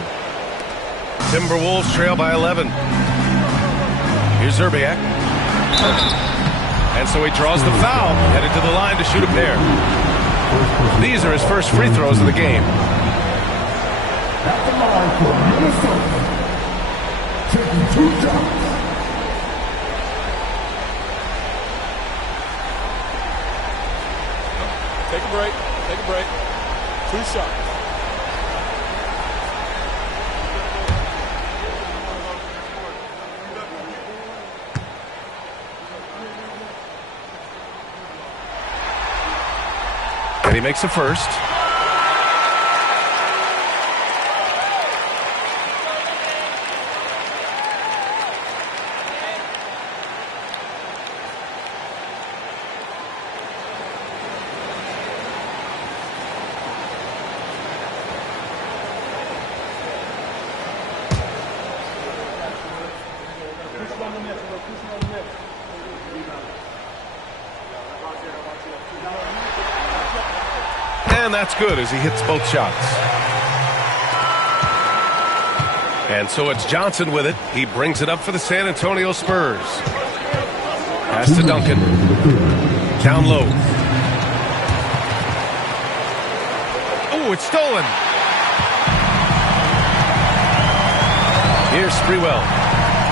Timberwolves trail by 11. Here's Zerbiak. And so he draws the foul. Headed to the line to shoot a pair. These are his first free throws of the game. At the line for Minnesota. Taking 2 shots. Take a break. Take a break. 2 shots. And he makes the first. And that's good as he hits both shots. And so it's Johnson with it. He brings it up for the San Antonio Spurs. Pass to Duncan. Down low. Oh, it's stolen. Here's Sprewell.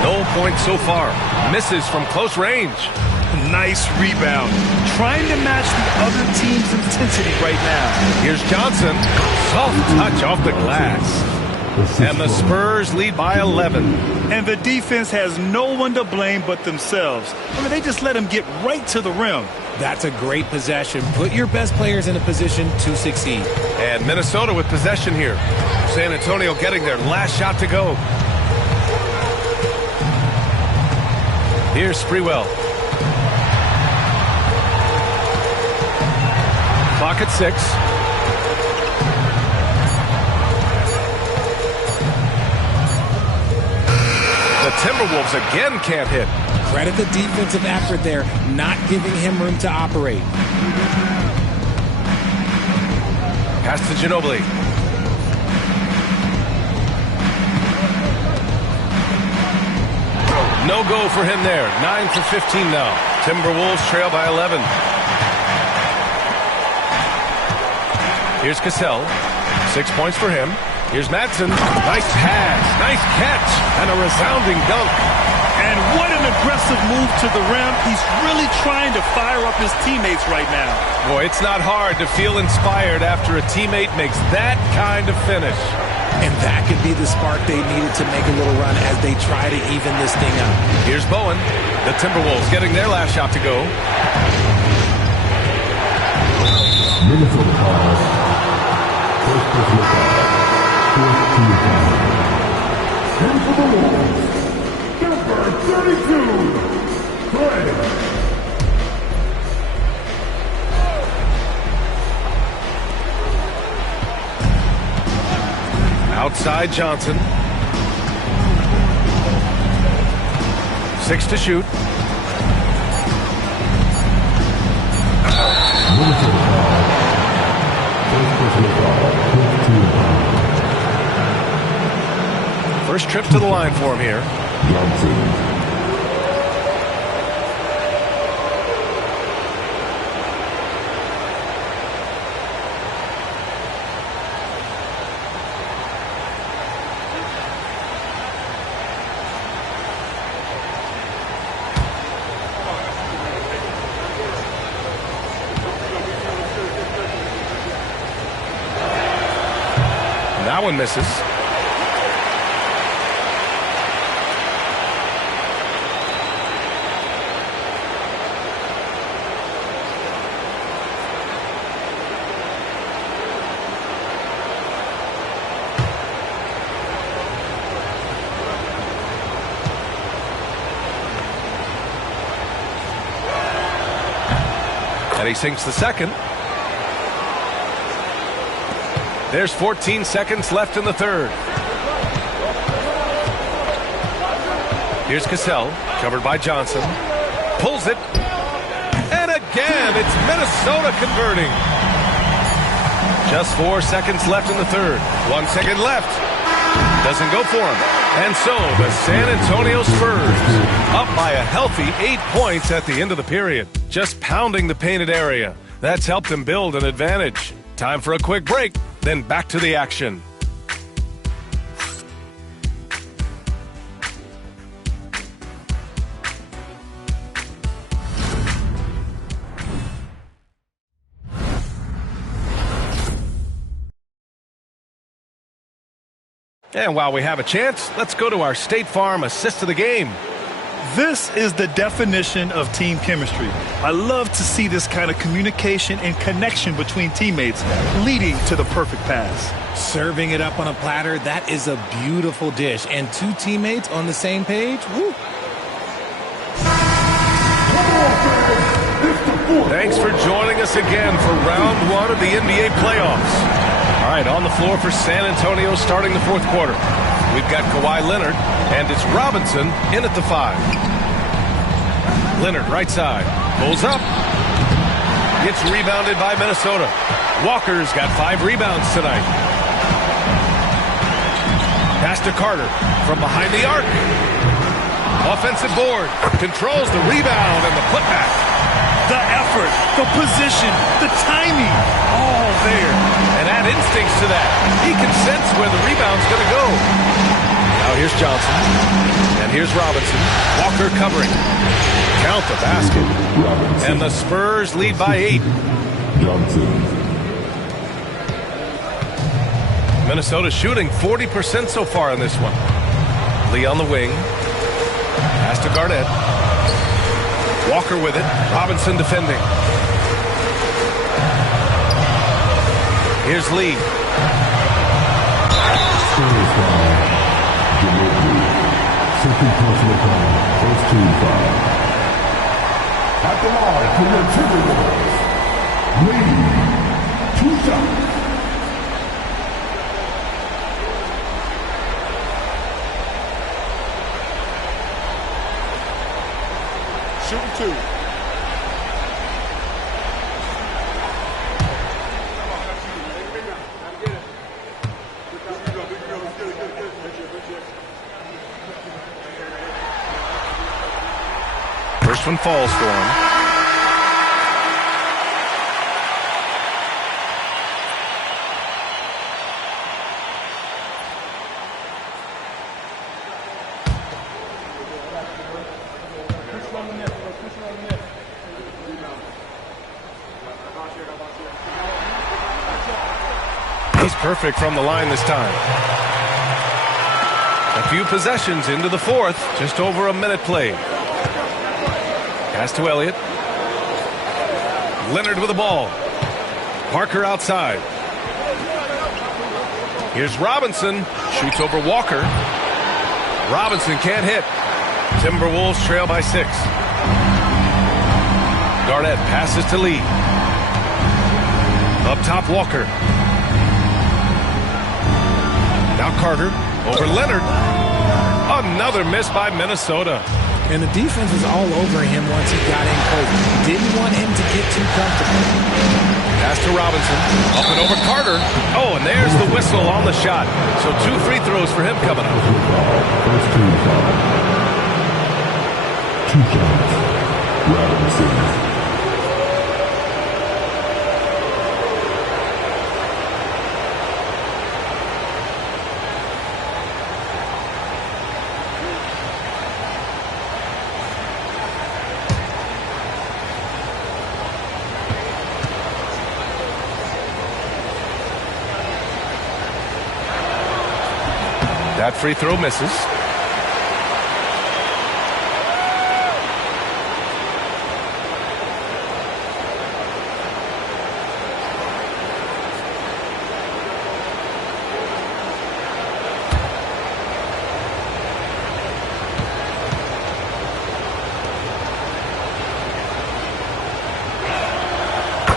No points so far. Misses from close range. Nice rebound. Trying to match the other team's intensity right now. Here's Johnson. Soft touch off the glass. And the Spurs lead by 11. And the defense has no one to blame but themselves. I mean, they just let him get right to the rim. That's a great possession. Put your best players in a position to succeed. And Minnesota with possession here. San Antonio getting their last shot to go. Here's Sprewell. Clock at 6. The Timberwolves again can't hit. Credit the defensive effort there, not giving him room to operate. Pass to Ginobili. No go for him there. 9 for 15 now. Timberwolves trail by 11. Here's Cassell. 6 points for him. Here's Madsen. Nice pass. Nice catch. And a resounding dunk. And what an aggressive move to the rim. He's really trying to fire up his teammates right now. Boy, it's not hard to feel inspired after a teammate makes that kind of finish. And that could be the spark they needed to make a little run as they try to even this thing up. Here's Bowen. The Timberwolves getting their last shot to go. Minnesota calls. First personal foul. Fourth team foul. And for the Wolves, number 32, Clay. Outside Johnson. 6 to shoot. Minnesota foul. First personal foul. Fifth team foul. First trip to the line for him here. Johnson. That one misses. And he sinks the second. There's 14 seconds left in the third. Here's Cassell, covered by Johnson. Pulls it. And again, it's Minnesota converting. Just 4 seconds left in the third. 1 second left. Doesn't go for him. And so the San Antonio Spurs up by a healthy 8 points at the end of the period. Just pounding the painted area. That's helped them build an advantage. Time for a quick break, then back to the action. And while we have a chance, let's go to our State Farm assist of the game. This is the definition of team chemistry. I love to see this kind of communication and connection between teammates leading to the perfect pass. Serving it up on a platter, that is a beautiful dish. And two teammates on the same page, woo. Thanks for joining us again for round one of the NBA playoffs. All right, on the floor for San Antonio starting the fourth quarter. We've got Kawhi Leonard, and it's Robinson in at the 5. Leonard, right side, pulls up. Gets rebounded by Minnesota. Walker's got 5 rebounds tonight. Pass to Carter from behind the arc. Offensive board, controls the rebound and the putback. The effort, the position, the timing, all there. And add instincts to that. He can sense where the rebound's going to go. Now here's Johnson. And here's Robinson. Walker covering. Count the basket. Robinson. And the Spurs lead by 8. Johnson. Minnesota shooting 40% so far in this one. Lee on the wing. Pass to Garnett. Walker with it. Robinson defending. Here's Lee. Second personal foul. First team foul. At the line for your Timberwolves. Lee. 2 shots. Shooting 2. First one falls for him. He's perfect from the line this time. A few possessions into the fourth, just over a minute played. Pass to Elliott. Leonard with the ball. Parker outside. Here's Robinson. Shoots over Walker. Robinson can't hit. Timberwolves trail by 6. Garnett passes to Lee. Up top, Walker. Now Carter over Leonard. Another miss by Minnesota. And the defense was all over him once he got in close. Didn't want him to get too comfortable. Pass to Robinson. Up and over Carter. Oh, and there's the whistle on the shot. So 2 free throws for him coming up. First team foul. 2 shots. Robinson. That free throw misses.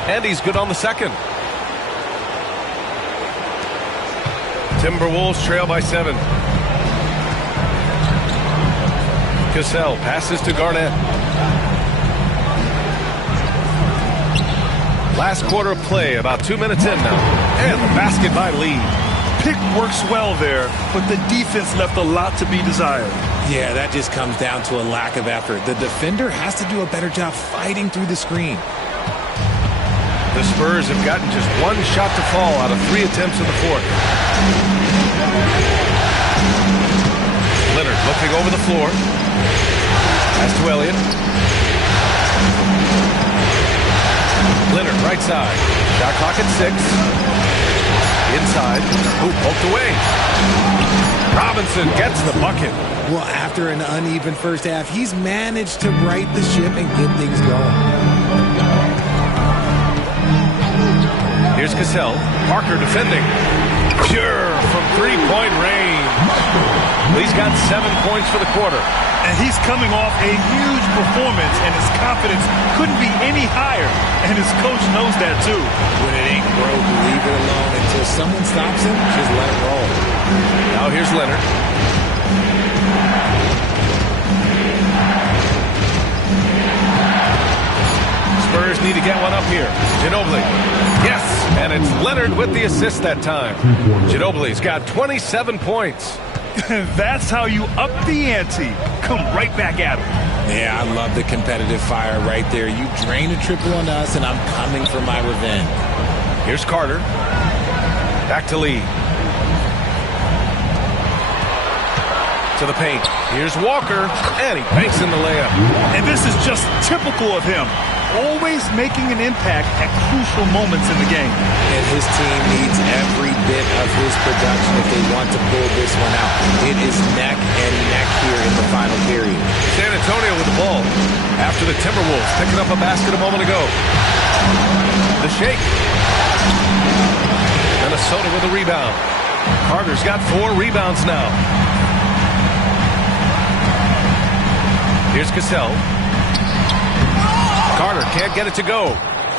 And he's good on the second. Timberwolves trail by 7. Cassell passes to Garnett. Last quarter of play, about 2 minutes in now. And the basket by Lee. Pick works well there, but the defense left a lot to be desired. Yeah, that just comes down to a lack of effort. The defender has to do a better job fighting through the screen. The Spurs have gotten just 1 shot to fall out of 3 attempts in the fourth. Leonard looking over the floor. Pass to Elliott. Leonard right side. Shot clock at 6. Inside. Ooh, poked away. Robinson gets the bucket. Well, after an uneven first half, he's managed to right the ship and get things going. Here's Cassell. Parker defending. Pure from 3-point range. Lee's got 7 points for the quarter. And he's coming off a huge performance, and his confidence couldn't be any higher. And his coach knows that, too. When it ain't broke, leave it alone. Until someone stops him, just let it roll. Now here's Leonard. Spurs need to get one up here. Ginobili. Yes, and it's Leonard with the assist that time. Ginobili's got 27 points. That's how you up the ante. Come right back at him. Yeah, I love the competitive fire right there. You drain a triple on us, and I'm coming for my revenge. Here's Carter. Back to Lee. To the paint. Here's Walker, and he banks in the layup. And this is just typical of him. Always making an impact at crucial moments in the game. And his team needs every bit of his production if they want to pull this one out. It is neck and neck here in the final period. San Antonio with the ball after the Timberwolves picking up a basket a moment ago. The shake. Minnesota with a rebound. Carter's got 4 rebounds now. Here's Cassell. Carter can't get it to go.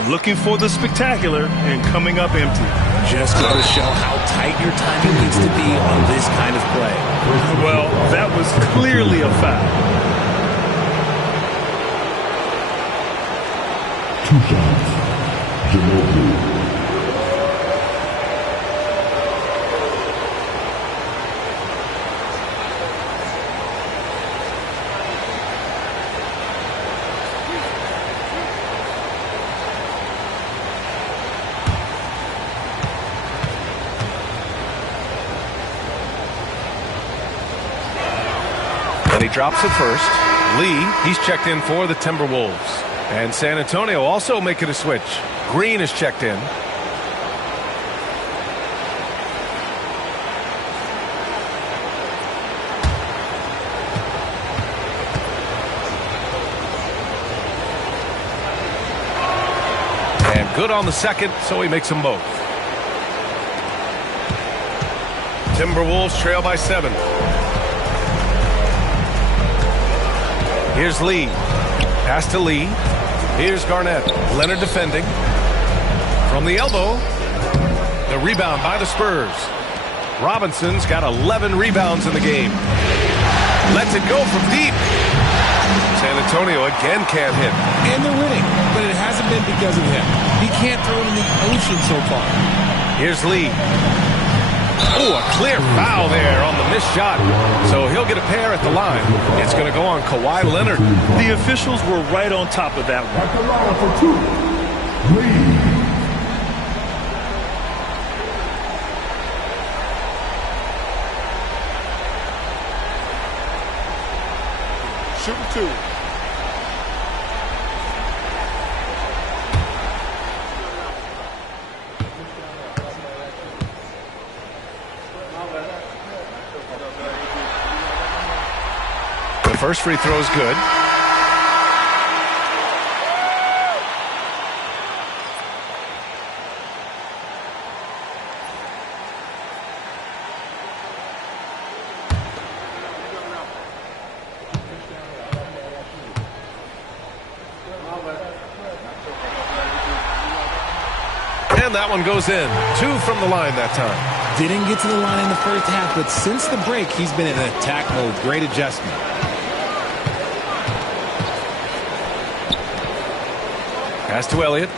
Looking for the spectacular and coming up empty. Just go to show how tight your timing needs to be on this kind of play. Well, that was clearly a foul. 2 shots. Ginobili. And he drops it first. Lee, he's checked in for the Timberwolves. And San Antonio also making a switch. Green is checked in. And good on the second, so he makes them both. Timberwolves trail by 7. Here's Lee. Pass to Lee. Here's Garnett. Leonard defending. From the elbow. The rebound by the Spurs. Robinson's got 11 rebounds in the game. Lets it go from deep. San Antonio again can't hit. And they're winning, but it hasn't been because of him. He can't throw it in the ocean so far. Here's Lee. Oh, a clear foul there on the missed shot. So he'll get a pair at the line. It's going to go on Kawhi Leonard. The officials were right on top of that one. At the line for 2. Lee. Shooting 2. First free throw is good. And that one goes in. 2 from the line that time. Didn't get to the line in the first half, but since the break, he's been in attack mode. Great adjustment. Pass to Elliott.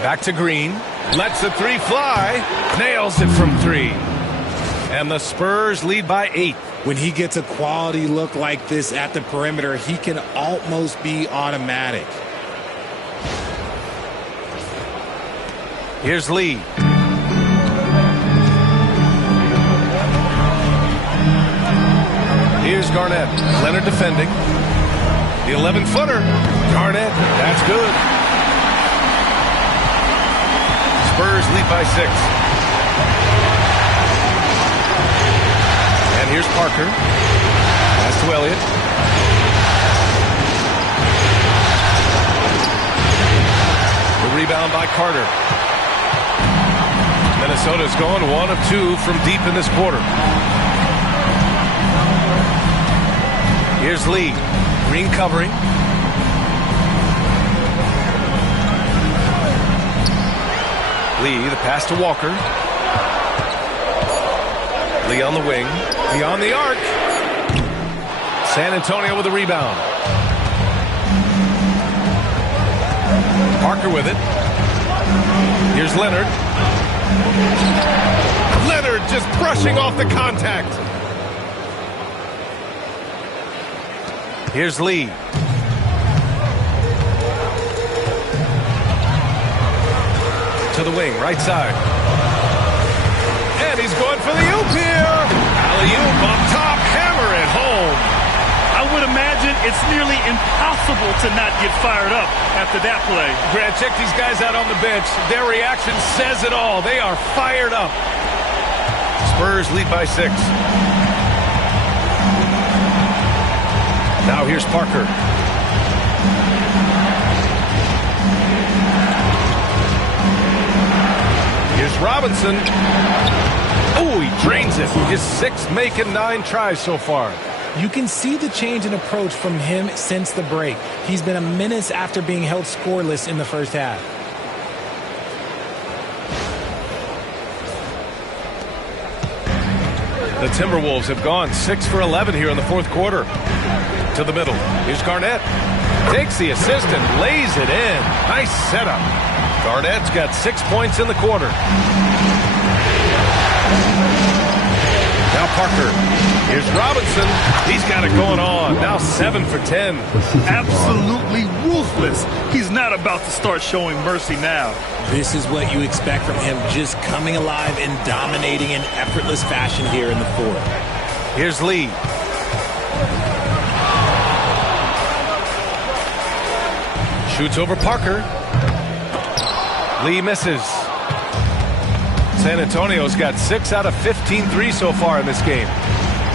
Back to Green. Lets the 3 fly. Nails it from 3. And the Spurs lead by 8. When he gets a quality look like this at the perimeter, he can almost be automatic. Here's Lee. Here's Garnett. Leonard defending. The 11-footer. Garnett. That's good. Spurs lead by 6. And here's Parker. Pass to Elliott. The rebound by Carter. Minnesota's going 1 of 2 from deep in this quarter. Here's Lee. Green covering. Lee, the pass to Walker. Lee on the wing. Beyond the arc. San Antonio with the rebound. Parker with it. Here's Leonard. Leonard just brushing off the contact. Here's Lee. To the wing, right side. And he's going for the oop here. Alley-oop on top, hammer it home. I would imagine it's nearly impossible to not get fired up after that play. Grant, check these guys out on the bench. Their reaction says it all. They are fired up. Spurs lead by 6. Now here's Parker. Here's Robinson. Oh, he drains it. His 6th make and 9 tries so far. You can see the change in approach from him since the break. He's been a menace after being held scoreless in the first half. The Timberwolves have gone 6 for 11 here in the fourth quarter. To the middle. Here's Garnett. Takes the assist and lays it in. Nice setup. Garnett's got 6 points in the quarter. Now Parker. Here's Robinson. He's got it going on. Now 7 for 10. Absolutely ruthless. He's not about to start showing mercy now. This is what you expect from him, just coming alive and dominating in effortless fashion here in the fourth. Here's Lee. Shoots over Parker. Lee misses. San Antonio's got 6 out of 15 threes so far in this game.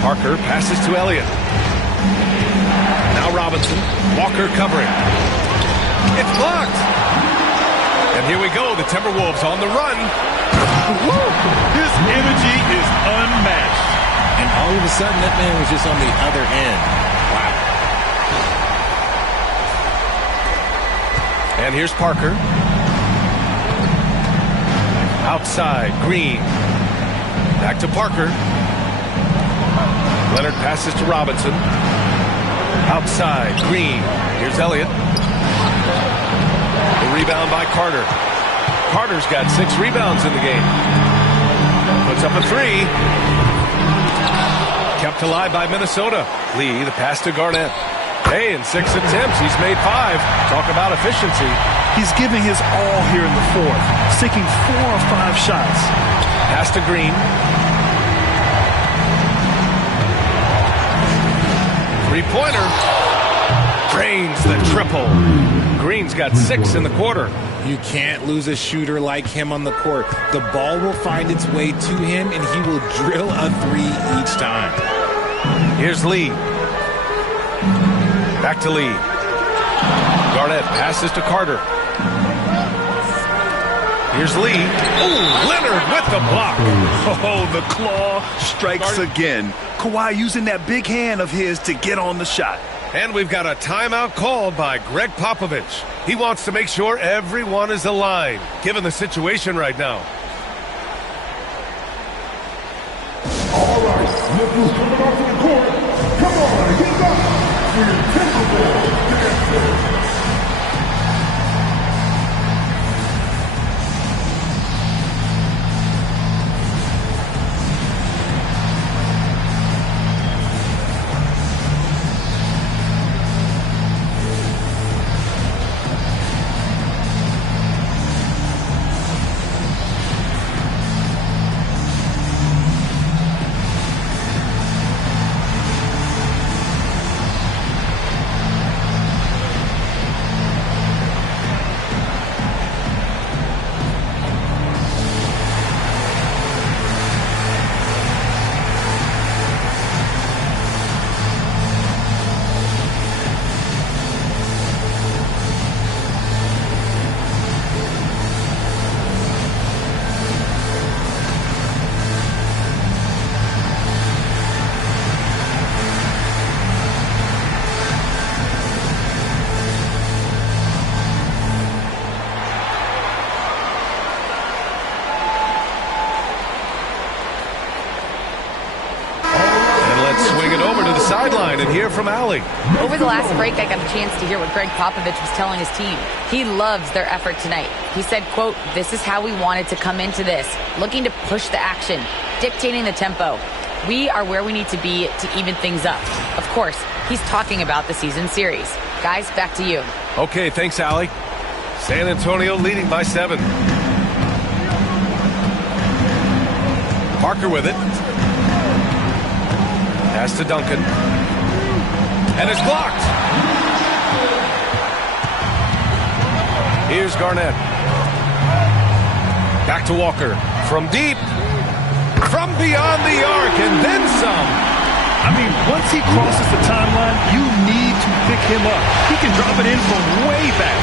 Parker passes to Elliott. Now Robinson. Walker covering. It's blocked. And here we go. The Timberwolves on the run. Woo! His energy is unmatched. And all of a sudden, that man was just on the other end. Wow. And here's Parker. Outside, Green. Back to Parker. Leonard passes to Robinson. Outside, Green. Here's Elliott. The rebound by Carter. Carter's got 6 rebounds in the game. Puts up a 3. Kept alive by Minnesota. Lee, the pass to Garnett. Hey, in 6 attempts, he's made 5. Talk about efficiency. He's giving his all here in the fourth, sinking 4 or 5 shots. Pass to Green. 3-pointer. Drains the triple. Green's got 6 in the quarter. You can't lose a shooter like him on the court. The ball will find its way to him, and he will drill a 3 each time. Here's Lee. Back to Lee. Garnett passes to Carter. Here's Lee. Oh, Leonard with the block. Oh, the claw strikes again. Kawhi using that big hand of his to get on the shot. And we've got a timeout called by Greg Popovich. He wants to make sure everyone is aligned, given the situation right now. All right, look who's coming off the court. Come on, get up for your Timberwolves dancer. Sideline and hear from Allie. Over the last break, I got a chance to hear what Greg Popovich was telling his team. He loves their effort tonight. He said, quote, "This is how we wanted to come into this, looking to push the action, dictating the tempo. We are where we need to be to even things up." Of course, he's talking about the season series. Guys, back to you. Okay, thanks, Allie. San Antonio leading by 7. Parker with it. Pass to Duncan. And it's blocked. Here's Garnett. Back to Walker. From deep. From beyond the arc. And then some. I mean, once he crosses the timeline, you need to pick him up. He can drop it in from way back.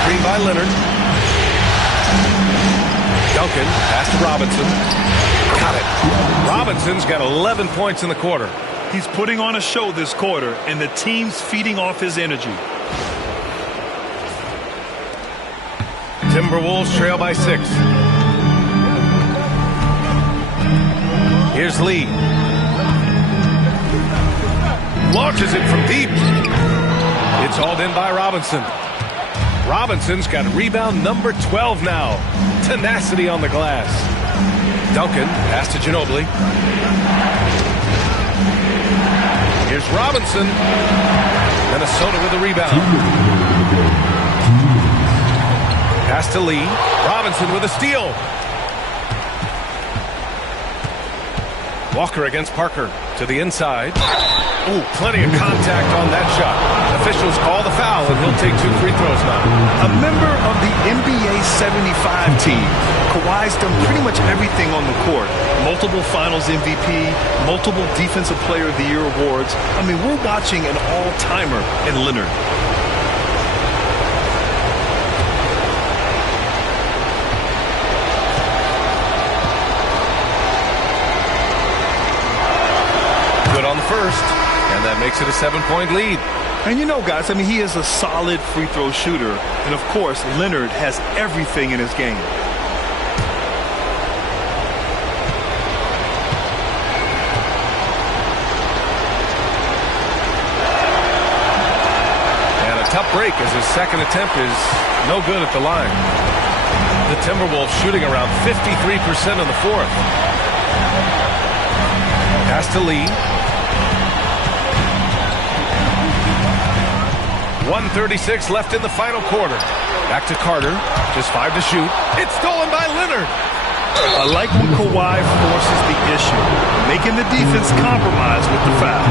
Screen by Leonard. Duncan. Pass to Robinson. Got it. Robinson's got 11 points in the quarter. He's putting on a show this quarter, and the team's feeding off his energy. Timberwolves trail by 6. Here's Lee. Launches it from deep. It's hauled in by Robinson. Robinson's got rebound number 12 now. Tenacity on the glass. Duncan, pass to Ginobili. Here's Robinson. Minnesota with the rebound. Pass to Lee. Robinson with a steal. Walker against Parker to the inside. Ooh, plenty of contact on that shot. Officials call the foul, and he'll take 2 free throws now. A member of the NBA 75 team, Kawhi's done pretty much everything on the court. Multiple Finals MVP, multiple Defensive Player of the Year awards. I mean, we're watching an all-timer in Leonard. Good on the first, and that makes it a 7-point lead. And you know, guys, I mean, he is a solid free throw shooter. And, of course, Leonard has everything in his game. And a tough break as his second attempt is no good at the line. The Timberwolves shooting around 53% in the fourth. Pass to Lee. 1:36 left in the final quarter. Back to Carter. Just 5 to shoot. It's stolen by Leonard. I like when Kawhi forces the issue, making the defense compromise with the foul.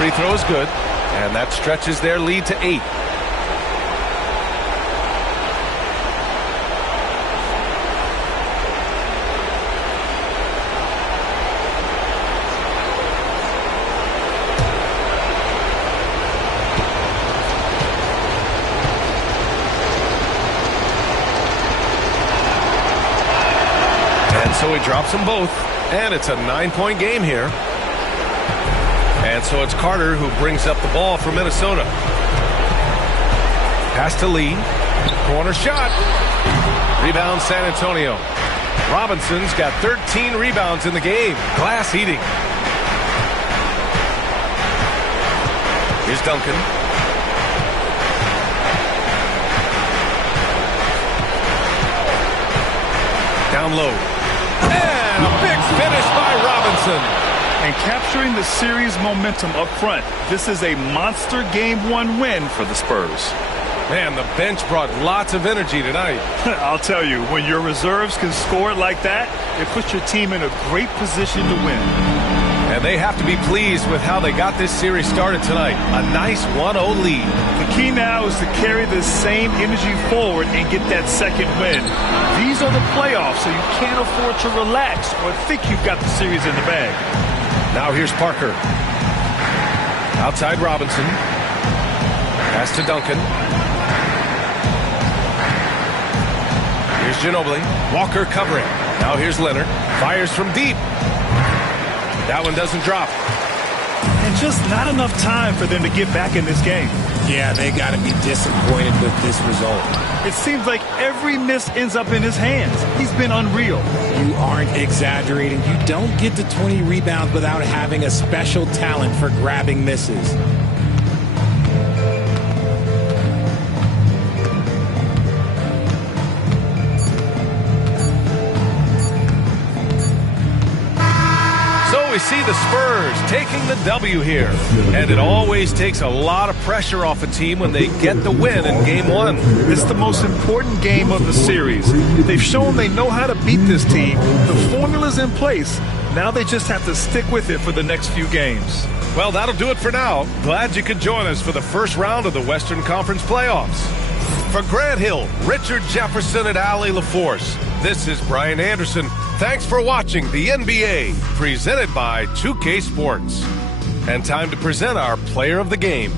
free throw is good, and that stretches their lead to 8. So he drops them both, and it's a 9-point game here. And so it's Carter who brings up the ball for Minnesota. Pass to Lee. Corner shot. Rebound San Antonio. Robinson's got 13 rebounds in the game. Glass eating. Here's Duncan. Down low. And a big finish by Robinson. And capturing the series momentum up front. This is a monster Game 1 win for the Spurs. Man, the bench brought lots of energy tonight. I'll tell you, when your reserves can score like that, it puts your team in a great position to win. And they have to be pleased with how they got this series started tonight. A nice 1-0 lead. The key now is to carry this same energy forward and get that second win. These are the playoffs, so you can't afford to relax or think you've got the series in the bag. Now here's Parker. Outside Robinson. Pass to Duncan. Here's Ginobili. Walker covering. Now here's Leonard. Fires from deep. That one doesn't drop. And just not enough time for them to get back in this game. Yeah, they got to be disappointed with this result. It seems like every miss ends up in his hands. He's been unreal. You aren't exaggerating. You don't get to 20 rebounds without having a special talent for grabbing misses. We see the Spurs taking the W here. And it always takes a lot of pressure off a team when they get the win in Game 1. It's the most important game of the series. They've shown they know how to beat this team. The formula's in place. Now they just have to stick with it for the next few games. Well, that'll do it for now. Glad you could join us for the first round of the Western Conference playoffs. For Grant Hill, Richard Jefferson, and Allie LaForce, this is Brian Anderson. Thanks for watching the NBA, presented by 2K Sports. And time to present our player of the game.